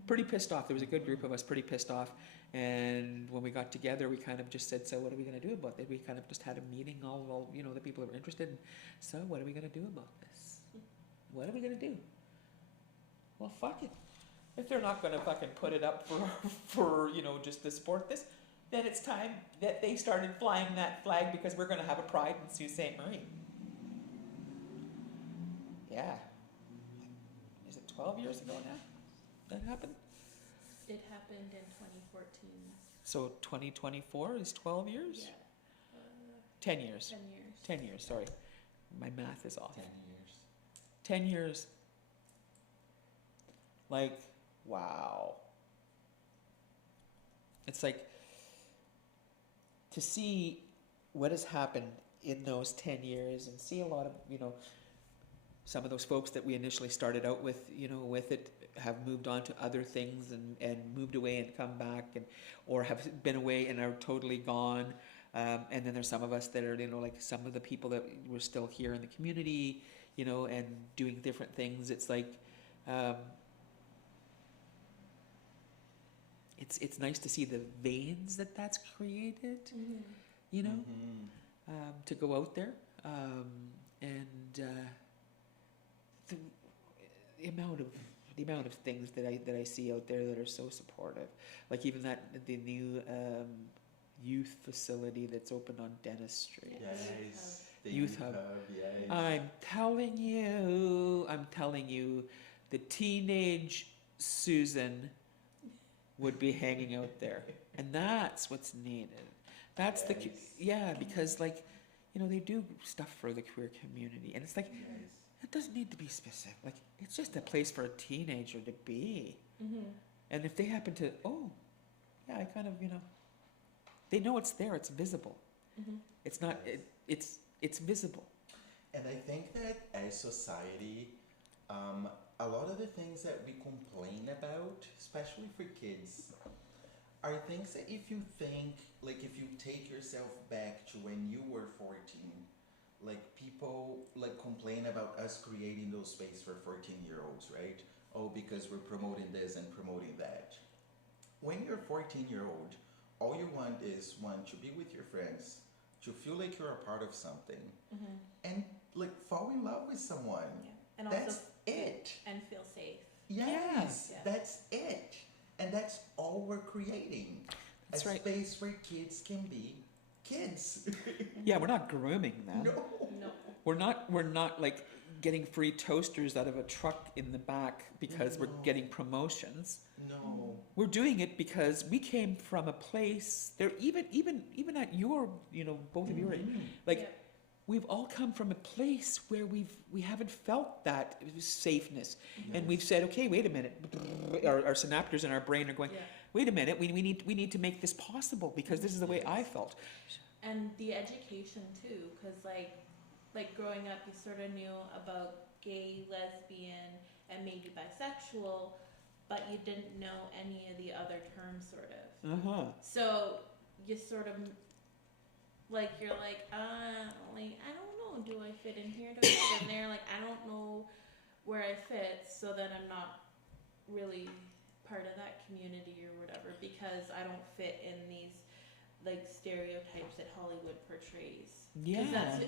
Pretty pissed off. There was a good group of us pretty pissed off. And when we got together, we kind of just said, so what are we going to do about it? We kind of just had a meeting, all the people that were interested. And so what are we going to do about this? What are we going to do? Well, fuck it. If they're not going to fucking put it up for just to support this, then it's time that they started flying that flag because we're going to have a pride in Sault Ste. Marie. Yeah. Is it 12 years ago now that happened? It happened in 2014. So 2024 is 12 years? Yeah. 10 years. 10 years. 10 years, sorry. My math is off. 10 years. 10 years. Wow. It's to see what has happened in those 10 years and see a lot of, some of those folks that we initially started out with, with it have moved on to other things and moved away and come back or have been away and are totally gone. And then there's some of us that are, some of the people that were still here in the community, and doing different things. It's it's nice to see the veins that's created, to go out there, and the amount of things that I see out there that are so supportive, like even the new youth facility that's opened on Dennis Street. Yes, the Youth Hub. Yes. I'm telling you, the teenage Susan would be hanging out there, and that's what's needed. That's because they do stuff for the queer community, and it's it doesn't need to be specific. It's just a place for a teenager to be. And if they happen to, I kind of, they know it's there. It's visible. It's not. It's visible. And I think that as society, a lot of the things that we complain about, especially for kids, are things that if you take yourself back to when you were 14, people complain about us creating those space for 14-year-olds, right? Oh, because we're promoting this and promoting that. When you're a 14-year-old, all you want is to be with your friends, to feel like you're a part of something, and fall in love with someone. Yeah. And that's also it. And feel safe. Yes, Yeah. That's it. And that's all we're creating. That's a right. space where kids can be kids. Yeah, we're not grooming them. No. We're not getting free toasters out of a truck in the back because we're getting promotions. No. We're doing it because we came from a place there, even at your, both of you, we've all come from a place where we haven't felt that safeness, and we've said, okay, wait a minute, our synaptors in our brain are going, wait a minute, we need to make this possible because this is the way I felt. And the education too, because like growing up, you sort of knew about gay, lesbian, and maybe bisexual, but you didn't know any of the other terms, sort of. So you sort of like, you're like, I don't know, do I fit in here? Do I fit in there? Like, I don't know where I fit, so then I'm not really part of that community or whatever, because I don't fit in these like stereotypes that Hollywood portrays. Yeah.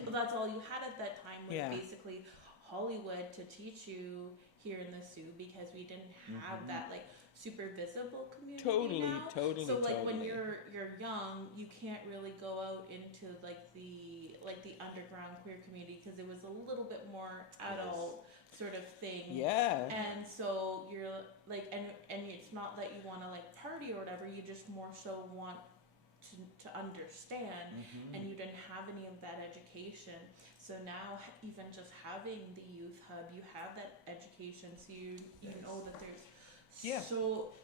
That's all you had at that time was Yeah. basically Hollywood to teach you here in the Soo, because we didn't have that like super visible community now. So like when you're young, you can't really go out into like the underground queer community, because it was a little bit more adult sort of thing. Yeah. And so you're like, and it's not that you want to like party or whatever, you just more so want to understand, and you didn't have any of that education. So now, even just having the youth hub, you have that education, so you know that there's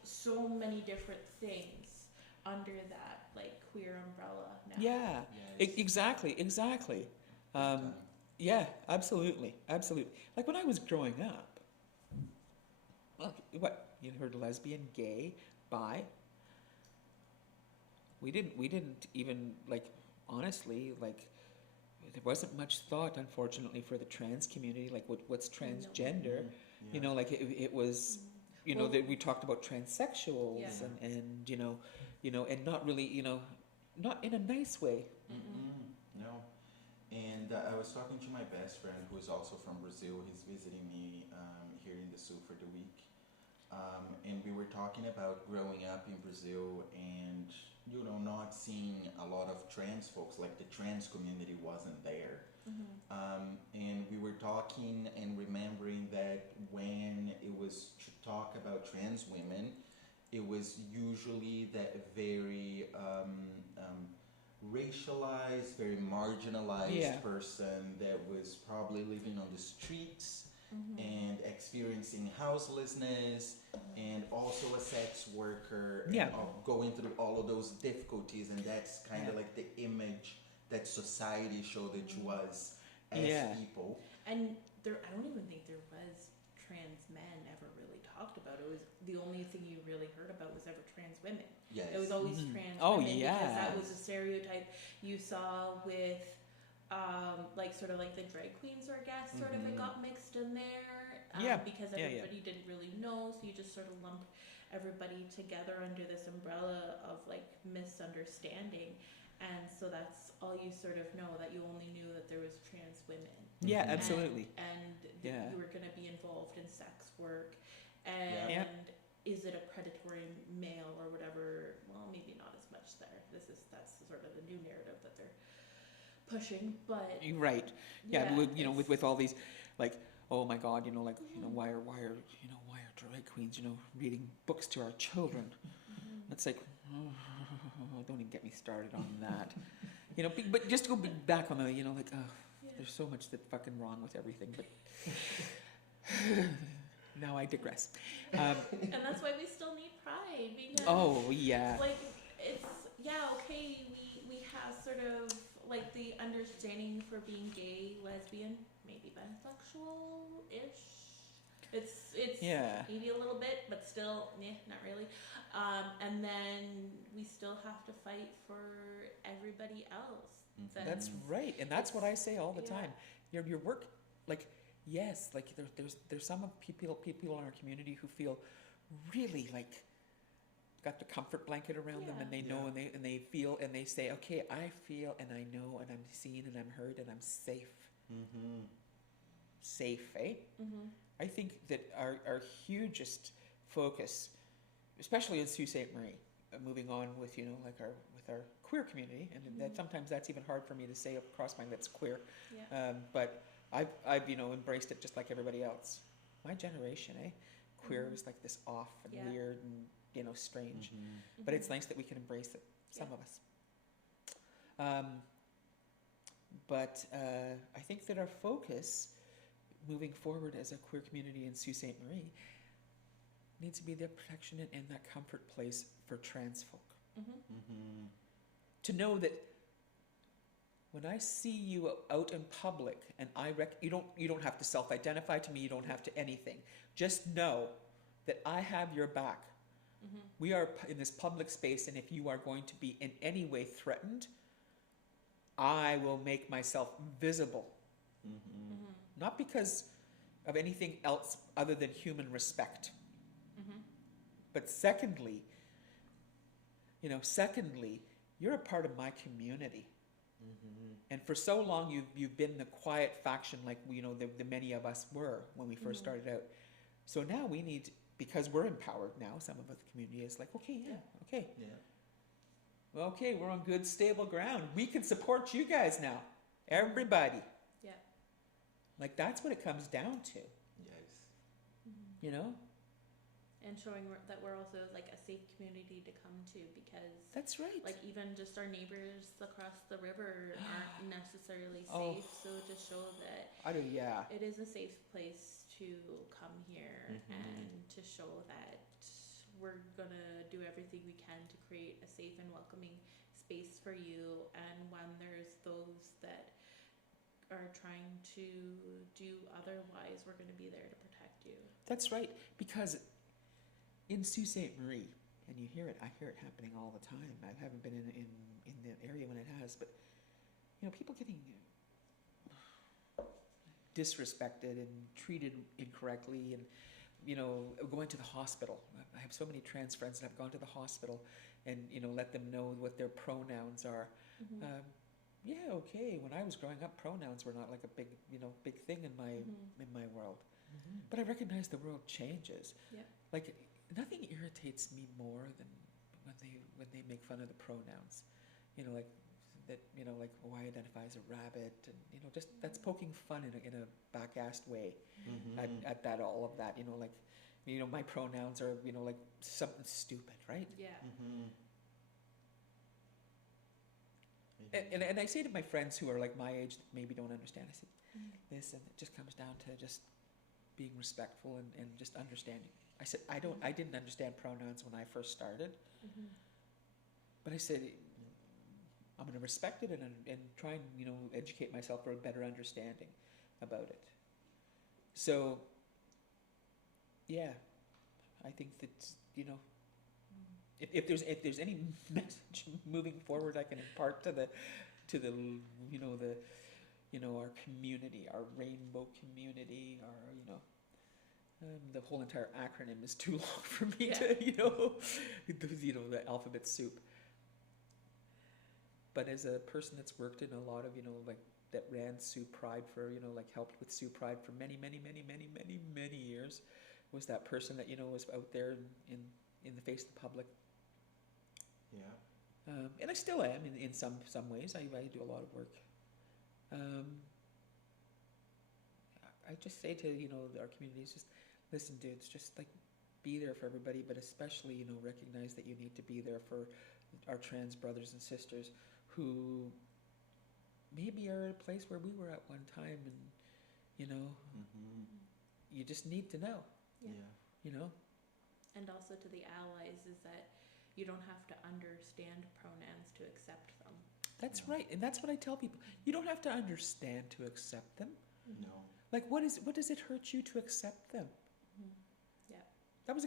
so many different things under that like queer umbrella now. Yeah. Exactly. Yeah, absolutely. Like when I was growing up, well, what, you heard lesbian, gay, bi. We didn't even, like, honestly, like, there wasn't much thought, unfortunately, for the trans community, like what's transgender. You know, like it was, you know, that we talked about transsexuals and you know, and not really, not in a nice way. No. And I was talking to my best friend, who is also from Brazil. He's visiting me here in the Sul for the week. And we were talking about growing up in Brazil and, not seeing a lot of trans folks, like the trans community wasn't there. And we were talking and remembering that when it was to talk about trans women, it was usually that very racialized, very marginalized person that was probably living on the streets and experiencing houselessness, and also a sex worker, and going through all of those difficulties, and that's kind of like the image that society showed it to us as people. And I don't even think there was trans men ever really talked about. It was the only thing you really heard about was ever trans women. Yes. It was always trans women, because that was a stereotype you saw with like sort of like the drag queens, or I guess sort of it got mixed in there because everybody didn't really know, so you just sort of lumped everybody together under this umbrella of like misunderstanding, and so that's all you sort of know, that you only knew that there was trans women. Yeah, absolutely. And you were going to be involved in sex work, and is it a predatory male or whatever? Well, maybe not as much there. That's sort of the new narrative that they're pushing, but with all these, like, oh my God, why are drag queens, reading books to our children? It's like, don't even get me started on that. But just to go back on the, there's so much that's fucking wrong with everything, but now I digress. And that's why we still need Pride, because like, it's okay, we have sort of like the understanding for being gay, lesbian, maybe bisexual-ish. It's maybe a little bit, but still, not really. And then we still have to fight for everybody else. That's right, and that's what I say all the time. Your work, like, yes, like there's some of people in our community who feel really like got the comfort blanket around them, and they know, and they feel, and they say, okay, I feel, and I know, and I'm seen, and I'm heard, and I'm safe. Safe, eh? I think that our hugest focus, especially in Sault Ste. Marie, moving on with with our queer community, and that sometimes that's even hard for me to say across my lips, queer. But I've embraced it just like everybody else. My generation, queer is like this off and weird and strange, but it's nice that we can embrace it. Some of us. But I think that our focus moving forward as a queer community in Sault Ste. Marie needs to be the protection and that comfort place for trans folk. To know that when I see you out in public, and you don't have to self-identify to me, you don't have to anything. Just know that I have your back. We are in this public space, and if you are going to be in any way threatened, I will make myself visible. Not because of anything else other than human respect. But secondly, you're a part of my community. And for so long, you've been the quiet faction, like the many of us were when we first started out. So now we need, because we're empowered now, some of the community is like, okay, we're on good, stable ground. We can support you guys now, everybody. Yeah. Like that's what it comes down to. Yes. And showing that we're also like a safe community to come to, because that's right. Like even just our neighbors across the river aren't necessarily safe. So to show that it is a safe place to come here, and to show that we're gonna do everything we can to create a safe and welcoming space for you. And when there's those that are trying to do otherwise, we're gonna be there to protect you. That's right, because in Sault Ste. Marie, and I hear it happening all the time. I haven't been in the area when it has, but people getting disrespected and treated incorrectly, and going to the hospital. I have so many trans friends that have gone to the hospital, and let them know what their pronouns are. When I was growing up, pronouns were not like a big thing in my world. But I recognize the world changes. Like nothing irritates me more than when they make fun of the pronouns. Like that. Like I identify as a rabbit, and just that's poking fun in a back-assed way at that all of that. Like my pronouns are like something stupid, right? And I say to my friends who are like my age that maybe don't understand, I say, listen, it just comes down to just being respectful and just understanding. I said, I didn't understand pronouns when I first started, but I said, I'm going to respect it and try and, educate myself for a better understanding about it. So, yeah, I think that, if there's any message moving forward I can impart to the our community, our rainbow community, our the whole entire acronym is too long for me to the alphabet soup. But as a person that's worked in a lot of that ran Sault Pride for helped with Sault Pride for many years, was that person that was out there in the face of the public. And I still am in some ways. I do a lot of work. I just say to our communities, just listen, dudes, just like be there for everybody, but especially recognize that you need to be there for our trans brothers and sisters who maybe are at a place where we were at one time, and you just need to know. And also to the allies is that you don't have to understand pronouns to accept them. That's right, and that's what I tell people. You don't have to understand to accept them. No. Like, what does it hurt you to accept them? That was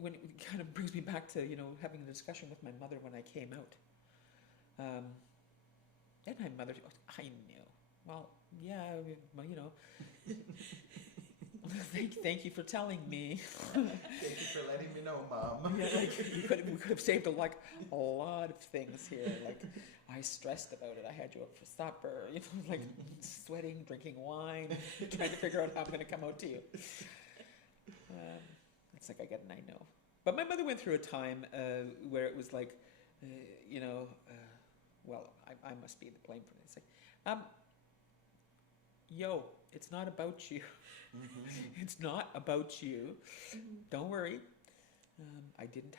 when it kind of brings me back to having a discussion with my mother when I came out. And my mother, I knew. Well, yeah, thank you for telling me. Thank you for letting me know, Mom. Yeah, we could have saved a lot of things here. Like, I stressed about it. I had you up for supper, sweating, drinking wine, trying to figure out how I'm going to come out to you. It's like I get an I know. But my mother went through a time where it was like, well, I must be the blame for this. Like, it's not about you. It's not about you. Don't worry. I didn't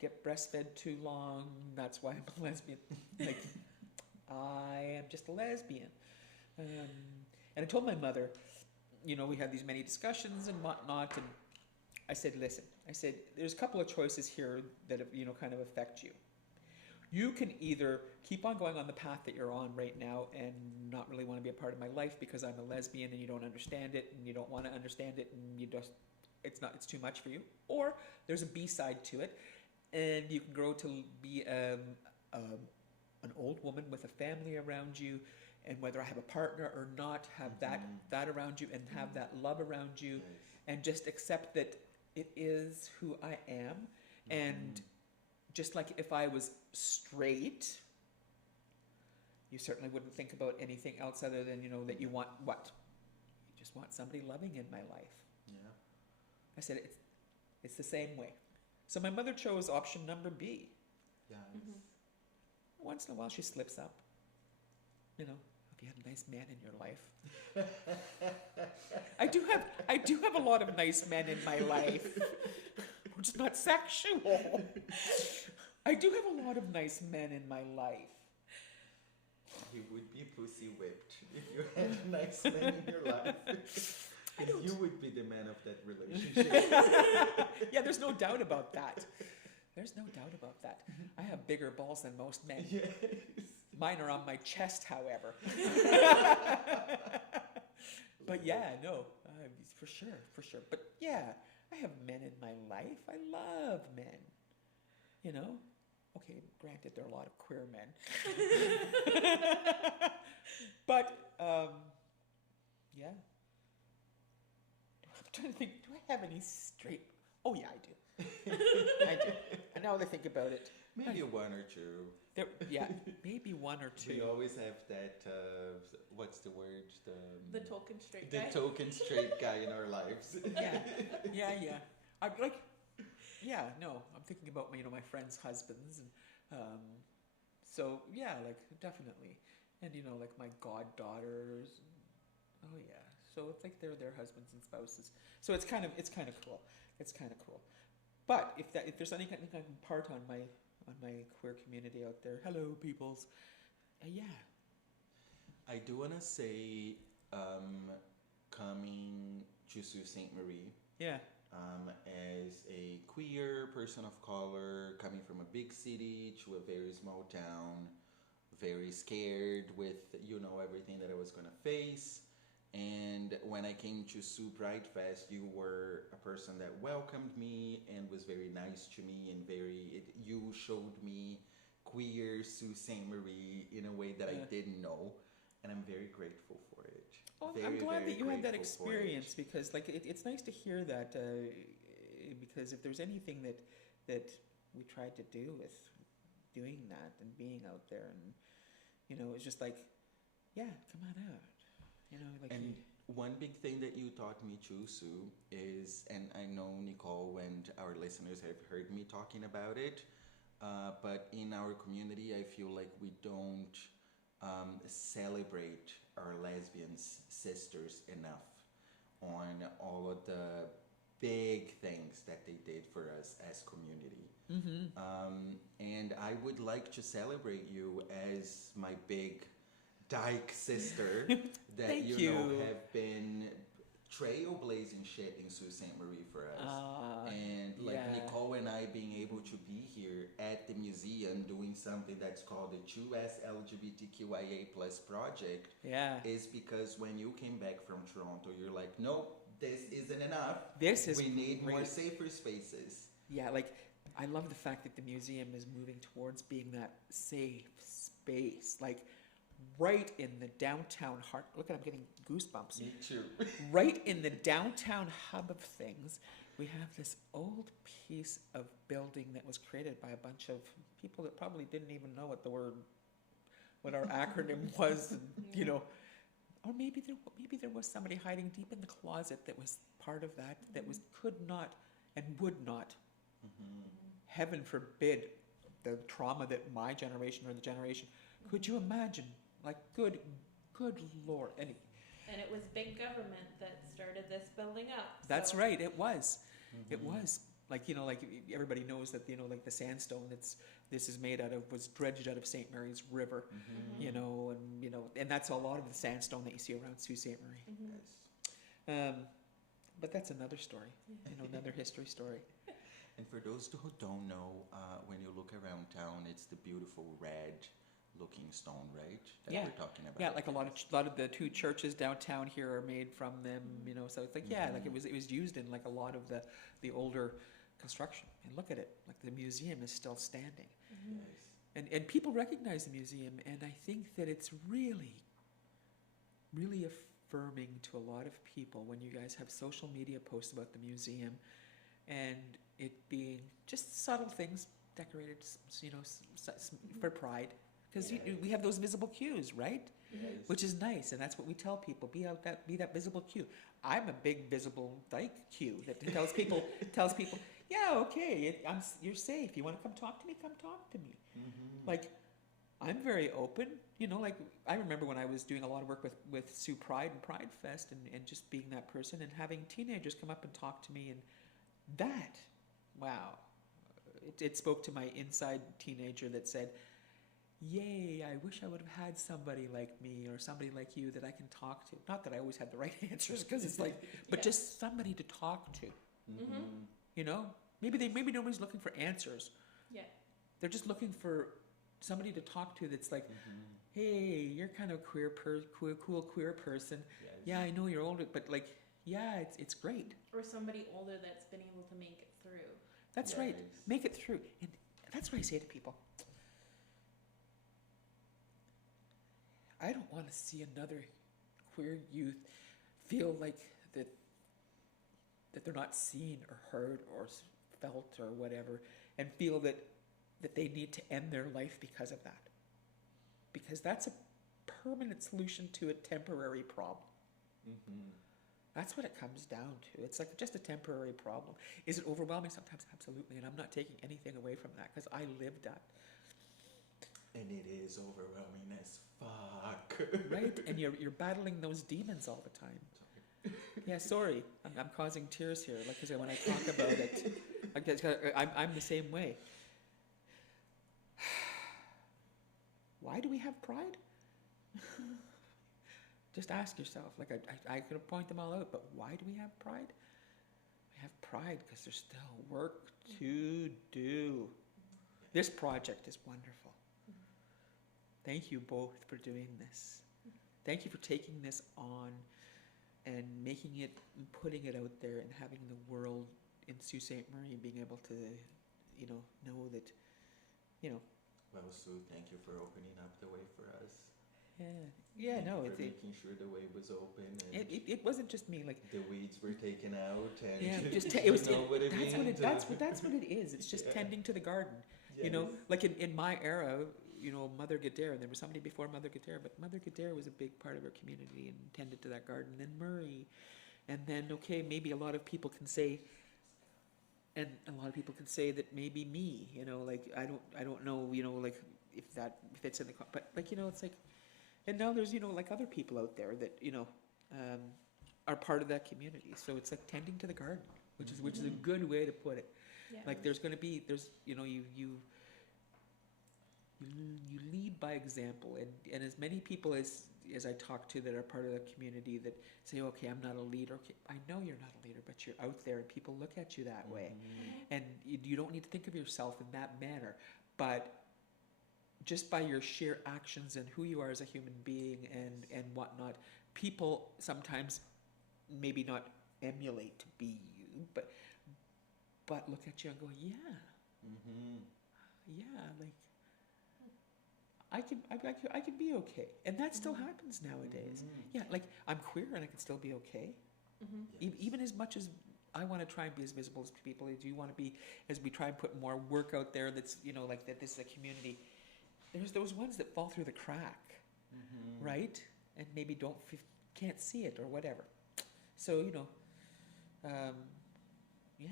get breastfed too long. That's why I'm a lesbian. Like, I am just a lesbian. And I told my mother, you know, we had these many discussions and whatnot, and I said, listen, I said, there's a couple of choices here that, you know, kind of affect you. You can either keep on going on the path that you're on right now and not really want to be a part of my life because I'm a lesbian and you don't understand it and you don't want to understand it and you just, it's too much for you. Or there's a B side to it, and you can grow to be an old woman with a family around you, and whether I have a partner or not, have that around you and have that love around you, and just accept that it is who I am. And just like if I was straight, you certainly wouldn't think about anything else other than, you know, that you want what? You just want somebody loving in my life. Yeah. I said, it's the same way. So my mother chose option number B. Yeah. Once in a while she slips up. You know, if you had a nice man in your life. I do have a lot of nice men in my life. We're just not sexual. I do have a lot of nice men in my life. You would be pussy whipped if you had nice men in your life. You would be the man of that relationship. Yeah, there's no doubt about that. There's no doubt about that. I have bigger balls than most men. Yes. Mine are on my chest, however. But yeah, no, for sure. But yeah, I have men in my life. I love men. You know? Okay, granted, there are a lot of queer men. But, yeah. I'm trying to think, do I have any straight... Oh, yeah, I do. I do. And now that I think about it... Maybe one or two. Yeah, maybe one or two. We always have that, what's the word? The token straight guy. The token straight guy in our lives. Yeah. I'm like, yeah, no, I'm thinking about, you know, my friends' husbands. And so, yeah, like, definitely. And, you know, like my goddaughters. Oh, yeah. So it's like they're their husbands and spouses. So it's kind of cool. It's kind of cool. But if there's anything I can impart on my queer community out there, hello peoples, yeah. I do want to say, coming to Sault Ste. Marie, yeah, as a queer person of color, coming from a big city to a very small town, very scared with, you know, everything that I was going to face. And when I came to Sault Pride Fest, you were a person that welcomed me and was very nice to me, and you showed me queer Sault Ste. Marie in a way that I didn't know, and I'm very grateful for it. Well, I'm glad that you had that experience, because like it's nice to hear that, because if there's anything that we tried to do with doing that and being out there, and you know, it's just like, yeah, come on out. You know, like, and one big thing that you taught me too, Sue, is, and I know Nicole and our listeners have heard me talking about it, but in our community, I feel like we don't celebrate our lesbian sisters enough on all of the big things that they did for us as community. And I would like to celebrate you as my big dyke sister that you know have been trailblazing shit in Sault Ste. Marie for us. And like Nicole and I being able to be here at the museum doing something that's called the 2S LGBTQIA plus project is because when you came back from Toronto, you're like, nope, this isn't enough. We need more safer spaces. Yeah, like I love the fact that the museum is moving towards being that safe space. Like right in the downtown heart. Look, I'm getting goosebumps. Me too. Right in the downtown hub of things, we have this old piece of building that was created by a bunch of people that probably didn't even know what our acronym was, and, you know, or maybe there was somebody hiding deep in the closet that was part of that could not and would not. Heaven forbid the trauma that my generation or the generation. Could you imagine? Like, good Lord. And it was big government that started this building up. That's right. It was. It was. Like, like everybody knows that, like the sandstone this is made out of was dredged out of St. Mary's River, and that's a lot of the sandstone that you see around Sault Ste. Marie. Yes. But that's another story, another history story. And for those who don't know, when you look around town, it's the beautiful red-looking stone, right? That Yeah. we're talking about. Yeah, like a lot of the two churches downtown here are made from them, so it's like, like it was used in like a lot of the older construction. And look at it, like the museum is still standing. Yes. And people recognize the museum, and I think that it's really, really affirming to a lot of people when you guys have social media posts about the museum and it being just subtle things decorated, for Pride. Because we have those visible cues, right? Yes. Which is nice, and that's what we tell people: be that visible cue. I'm a big visible cue that tells people, yeah, okay, you're safe. You want to come talk to me? Come talk to me. Like, I'm very open. Like I remember when I was doing a lot of work with Sault Pride and Pride Fest, and just being that person and having teenagers come up and talk to me, and that, wow, it spoke to my inside teenager that said, yay, I wish I would have had somebody like me or somebody like you that I can talk to. Not that I always had the right answers, because it's like, but just somebody to talk to. Maybe nobody's looking for answers. Yeah. They're just looking for somebody to talk to that's like, hey, you're kind of cool queer person. Yes. Yeah, I know you're older, but like, yeah, it's great. Or somebody older that's been able to make it through. That's right. Make it through. And that's what I say to people. I don't want to see another queer youth feel like that they're not seen or heard or felt or whatever, and feel that they need to end their life because of that. Because that's a permanent solution to a temporary problem. That's what it comes down to. It's like just a temporary problem. Is it overwhelming sometimes? Absolutely. And I'm not taking anything away from that, because I lived that. And it is overwhelming as fuck. Right? And you're battling those demons all the time. Yeah, sorry. I'm causing tears here, because when I talk about it, I'm the same way. Why do we have pride? Just ask yourself. Like I could point them all out, but why do we have pride? We have pride because there's still work to do. This project is wonderful. Thank you both for doing this. Thank you for taking this on and making it, and putting it out there, and having the world in Sault Ste. Marie being able to, know that, Well, Sue, thank you for opening up the way for us. Yeah, Thank no, you for making sure the way was open, and it wasn't just me, like, the weeds were taken out, and that's what it is. It's just tending to the garden. Like in my era, Mother Goderre, and there was somebody before Mother Goderre, but Mother Goderre was a big part of our community and tended to that garden. Then Murray, and then maybe a lot of people can say, and a lot of people can say that maybe me, like I don't know, like if that fits in the, but like it's like, and now there's like other people out there that are part of that community. So it's like tending to the garden, which is a good way to put it. Yeah. Like there's you lead by example, and as many people as I talk to that are part of the community that say, okay, I'm not a leader. Okay, I know you're not a leader, but you're out there and people look at you that way. And you don't need to think of yourself in that manner, but just by your sheer actions and who you are as a human being and whatnot, people sometimes maybe not emulate to be you, but look at you and go, yeah, like I can be okay, and that still happens nowadays. Yeah, like I'm queer and I can still be okay, even as much as I want to try and be as visible as people do. Want to be, as we try and put more work out there. That's like that. This is a community. There's those ones that fall through the crack, right? And maybe can't see it or whatever. So yeah,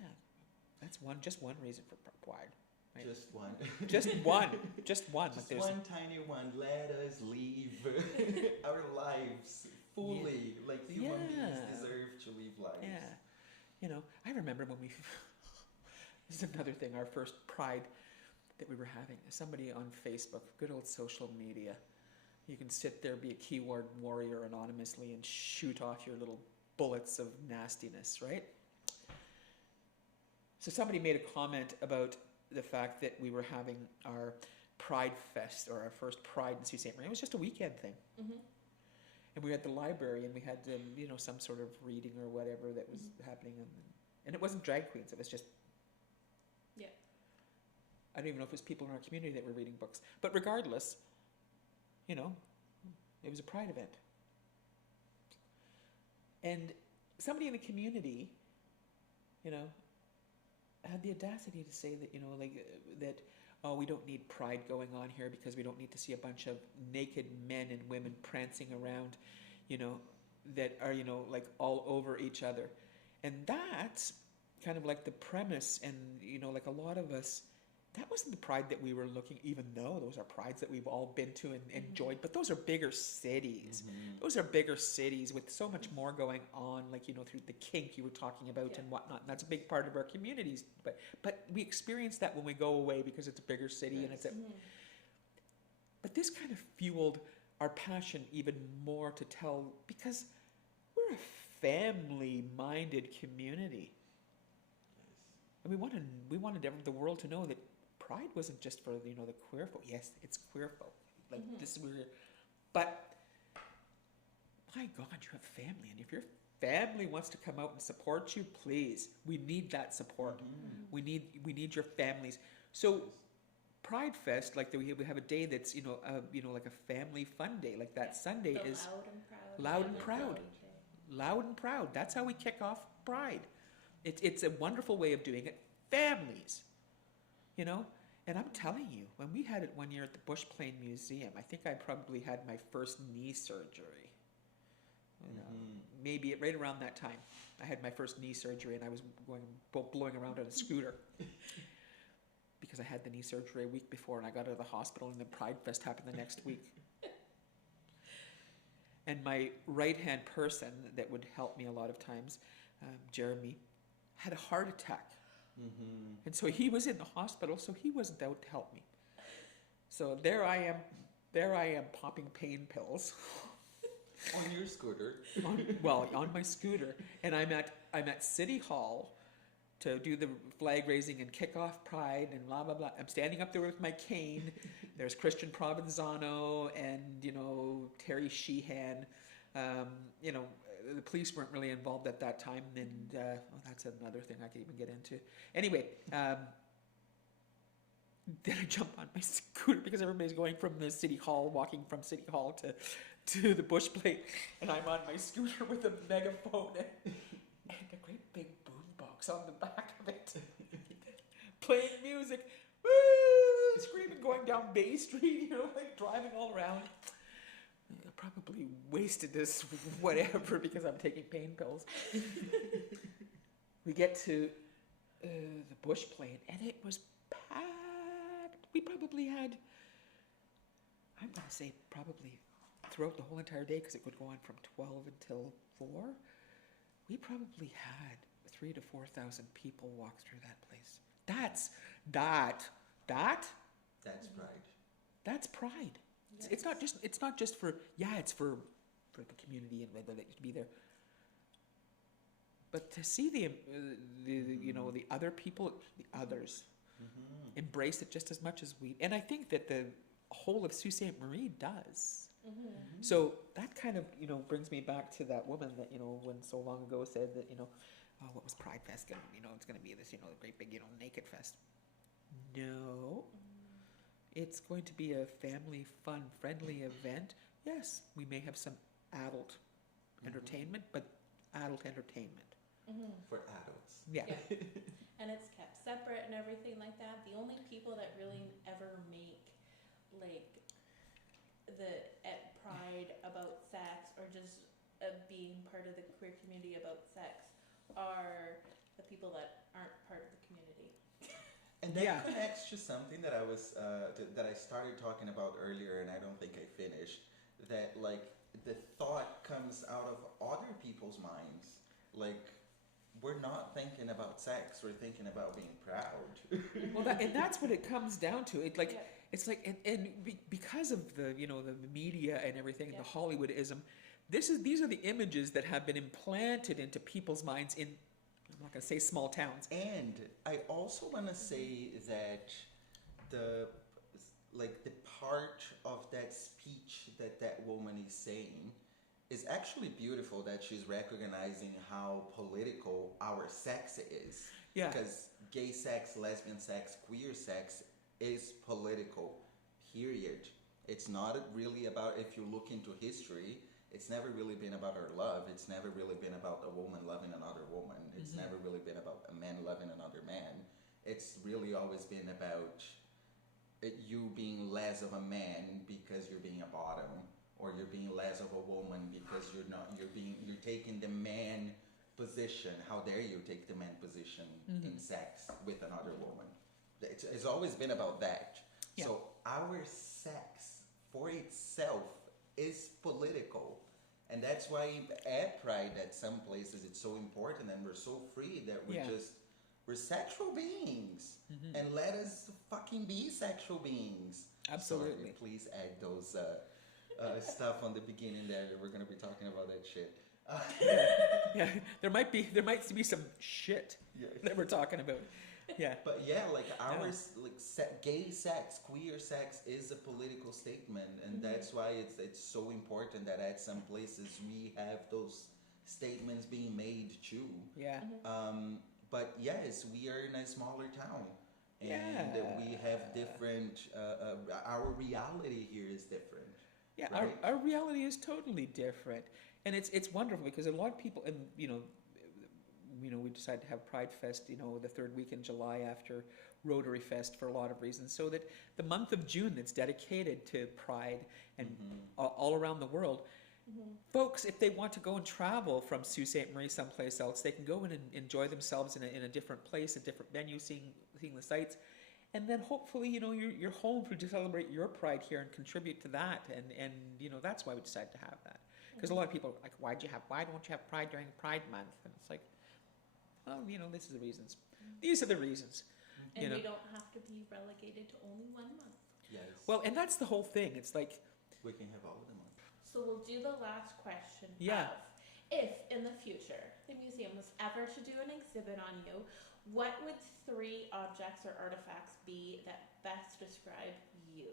that's just one reason for pride. Right? Just one. Just one. Just one. Just like one tiny one. Let us live our lives fully, like human beings deserve to live lives. Yeah. I remember when we This is another thing, our first Pride that we were having. Somebody on Facebook, good old social media. You can sit there, be a keyboard warrior anonymously and shoot off your little bullets of nastiness, right? So somebody made a comment about the fact that we were having our Pride Fest, or our first Pride in Sault Ste. Marie. It was just a weekend thing. Mm-hmm. And we were at the library, and we had, some sort of reading or whatever that was happening. And it wasn't drag queens, it was just... Yeah. I don't even know if it was people in our community that were reading books. But regardless, it was a Pride event. And somebody in the community, had the audacity to say that, that, oh, we don't need Pride going on here because we don't need to see a bunch of naked men and women prancing around, that are, all over each other. And that's kind of like the premise, and, like a lot of us, that wasn't the Pride that we were looking, even though those are Prides that we've all been to and enjoyed, but those are bigger cities. Mm-hmm. Those are bigger cities with so much more going on, like, through the kink you were talking about and whatnot. And that's a big part of our communities. But we experience that when we go away because it's a bigger city and it's a... But this kind of fueled our passion even more to tell, because we're a family-minded community. And we wanted the world to know that Pride wasn't just for, the queer folk. Yes, it's queer folk. Like, this is where... But, my God, you have family. And if your family wants to come out and support you, please. We need that support. We need your families. So, Pride Fest, like we have a day that's, like a family fun day. Like that Sunday is... Loud and proud. Loud and proud. That's how we kick off Pride. It's a wonderful way of doing it. Families. And I'm telling you, when we had it one year at the Bush Plain Museum, I think I probably had my first knee surgery. Maybe right around that time. I had my first knee surgery and I was blowing around on a scooter. Because I had the knee surgery a week before and I got out of the hospital and the Pride Fest happened the next week. And my right-hand person that would help me a lot of times, Jeremy, had a heart attack. And so he was in the hospital, so he wasn't out to help me. So there I am popping pain pills. On your scooter. on my scooter. And I'm at City Hall to do the flag raising and kick off Pride and blah, blah, blah. I'm standing up there with my cane. There's Christian Provenzano and, Terry Sheehan. The police weren't really involved at that time, and that's another thing I could even get into. Anyway, then I jump on my scooter because everybody's going from the City Hall, walking from City Hall to the Bush Plate, and I'm on my scooter with a megaphone and a great big boombox on the back of it, playing music, woo, screaming, going down Bay Street, like driving all around. I probably wasted this whatever because I'm taking pain pills. We get to the Bush Plain and it was packed. We probably had, I'm going to say probably throughout the whole entire day, because it would go on from 12 until 4, we probably had 3,000 to 4,000 people walk through that place. That's Pride. That's Pride. Yes. It's not just for it's for the community and whether they to be there, but to see the other people, the others, embrace it just as much as we. And I think that the whole of Sault Ste. Marie does. So that kind of brings me back to that woman that when so long ago said that oh, what was Pride Fest going to it's going to be this great big naked fest. No. It's going to be a family, fun, friendly event. Yes, we may have some adult entertainment, but adult entertainment. For adults. Yeah. And it's kept separate and everything like that. The only people that really ever make at Pride about sex or just being part of the queer community about sex are the people that aren't part of the community. And that connects to something that I was that I started talking about earlier, and I don't think I finished. That the thought comes out of other people's minds. we're not thinking about sex. We're thinking about being proud. Well, and that's what it comes down to. It's like, because of the the media and everything, the Hollywoodism, these are the images that have been implanted into people's minds in, I'm not gonna say small towns. And I also want to say that the part of that speech that woman is saying is actually beautiful, that she's recognizing how political our sex is. Yeah. Because gay sex, lesbian sex, queer sex is political, period. It's not really about, if you look into history, it's never really been about our love. It's never really been about a woman loving another woman. It's never really been about a man loving another man. It's really always been about you being less of a man because you're being a bottom, or you're being less of a woman because you're taking the man position. How dare you take the man position in sex with another woman? It's always been about that. Yeah. So our sex for itself is political. And that's why at Pride, at some places, it's so important, and we're so free that we're sexual beings. And let us fucking be sexual beings. Absolutely. Sorry, please add those stuff on the beginning there. We're going to be talking about that shit. Yeah, there might be some shit that we're talking about. Yeah. But yeah, like ours, gay sex, queer sex is a political statement, and that's why it's so important that at some places we have those statements being made too. Yeah. But yes, we are in a smaller town, and we have different. Our reality here is different. Yeah, right? our reality is totally different, and it's wonderful because a lot of people, and we decided to have Pride Fest, the third week in July after Rotary Fest for a lot of reasons, so that the month of June that's dedicated to Pride and all around the world, folks, if they want to go and travel from Sault Ste. Marie someplace else, they can go in and enjoy themselves in a different place, a different venue, seeing the sights, and then hopefully you're home to celebrate your Pride here and contribute to that, and that's why we decided to have that, because a lot of people are like, why don't you have Pride during Pride Month? And it's like, well, this is the reasons. These are the reasons. And we don't have to be relegated to only 1 month. Yes. Well, and that's the whole thing. It's like, we can have all of them. So we'll do the last question. Yeah. Of, if in the future the museum was ever to do an exhibit on you, what would 3 objects or artifacts be that best describe you?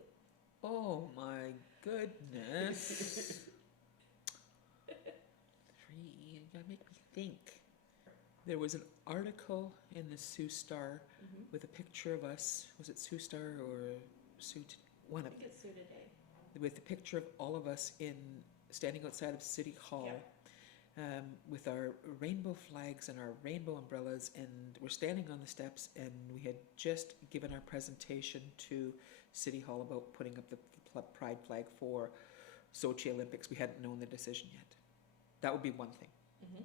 oh my goodness. 3, you gotta make me think. There was an article in the Sault Star with a picture of us. Was it Sault Star or Sault? One I of think it's Sue today. with a picture of all of us standing outside of City Hall, with our rainbow flags and our rainbow umbrellas, and we're standing on the steps, and we had just given our presentation to City Hall about putting up the Pride flag for Sochi Olympics. We hadn't known the decision yet. That would be one thing.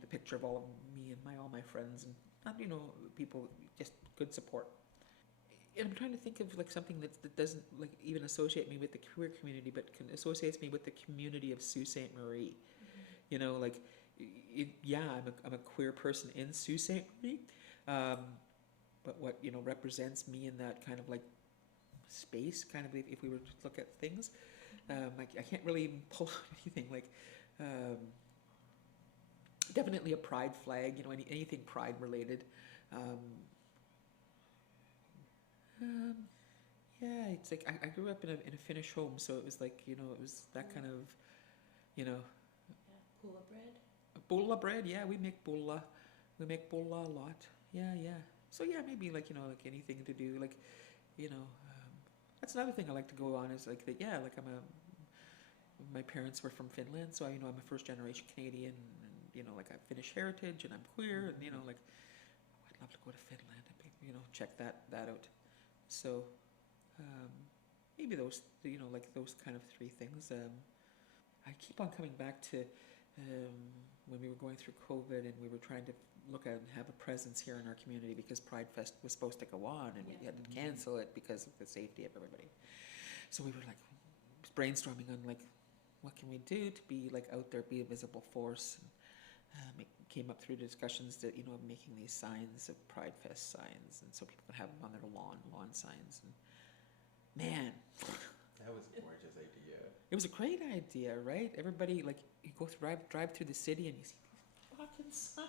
The picture of all of me and all my friends, and people, just good support. And I'm trying to think of like something that doesn't like even associate me with the queer community, but associates me with the community of Sault Ste. Marie. I'm a queer person in Sault Ste. Marie, but what represents me in that kind of like space, kind of if we were to look at things, I can't really even pull out anything like. Definitely a Pride flag, anything Pride related. It's like I grew up in a Finnish home, so it was like it was that kind of, Pulla bread. Bulla bread. Yeah, we make bulla a lot. Yeah. So yeah, maybe like like anything to do like, that's another thing I like to go on is like that. Yeah, like my parents were from Finland, so I'm a first generation Canadian. Like I have Finnish heritage and I'm queer, and like I'd love to go to Finland and check that out. So maybe those like those kind of 3 things. I keep on coming back to when we were going through COVID and we were trying to look at and have a presence here in our community because Pride Fest was supposed to go on and we had to cancel it because of the safety of everybody. So we were like brainstorming on like what can we do to be like out there, be a visible force. it came up through discussions that, you know, of making these signs of Pride Fest signs, and so people can have them on their lawn signs. And man, That was a gorgeous idea. it was a great idea, right? Everybody, like, you go drive through the city and you see these fucking signs.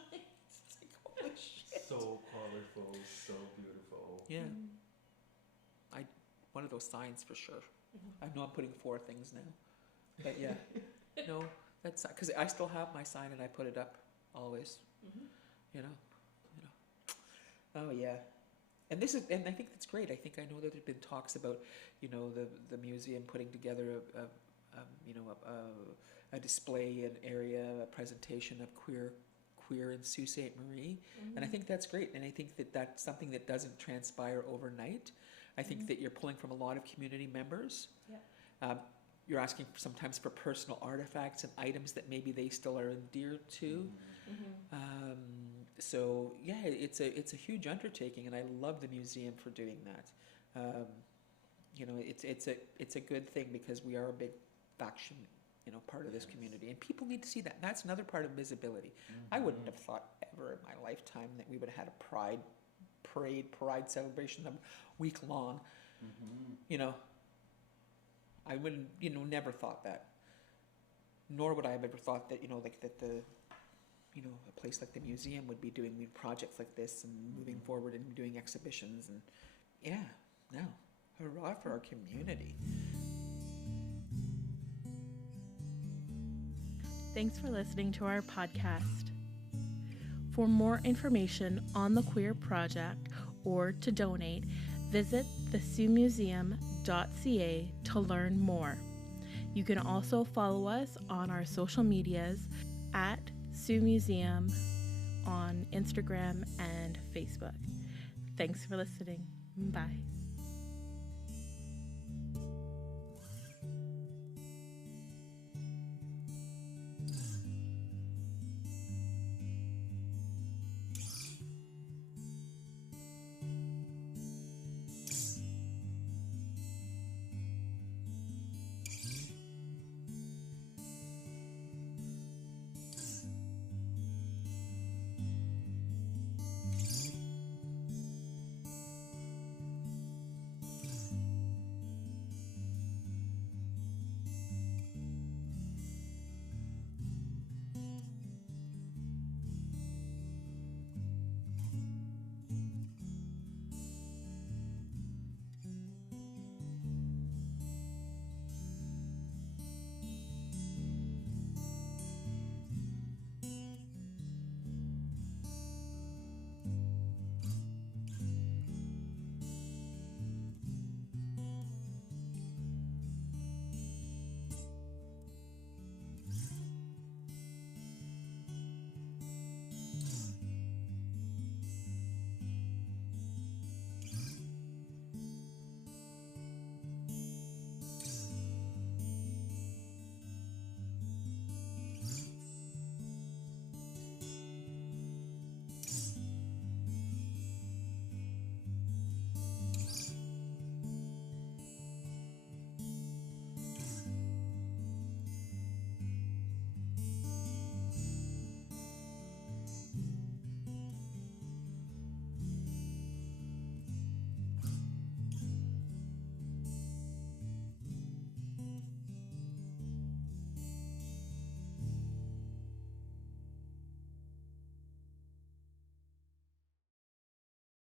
It's like, holy shit. So colorful, so beautiful. Yeah. One of those signs for sure. I know I'm putting 4 things now, but yeah, no, that's because I still have my sign and I put it up always. You know. Oh yeah, and I think that's great. I think I know that there've been talks about, you know, the museum putting together a display, an area, a presentation of queer in Sault Ste. Marie, and I think that's great. And I think that that's something that doesn't transpire overnight. I think that you're pulling from a lot of community members. Yeah. You're asking sometimes for personal artifacts and items that maybe they still are endeared to. So yeah, it's a huge undertaking, and I love the museum for doing that. You know, it's a good thing because we are a big faction, you know, part of this community, and people need to see that. That's another part of visibility. I wouldn't have thought ever in my lifetime that we would have had a pride celebration a week long. You know, I wouldn't, you know, never thought that. Nor would I have ever thought that, you know, like that you know, a place like the museum would be doing projects like this and moving forward and doing exhibitions. And yeah, no, hurrah for our community. Thanks for listening to our podcast. For more information on the Queer Project or to donate, visit thesaultmuseum.ca to learn more. You can also follow us on our social medias at Sault Museum on Instagram and Facebook. Thanks for listening. Bye.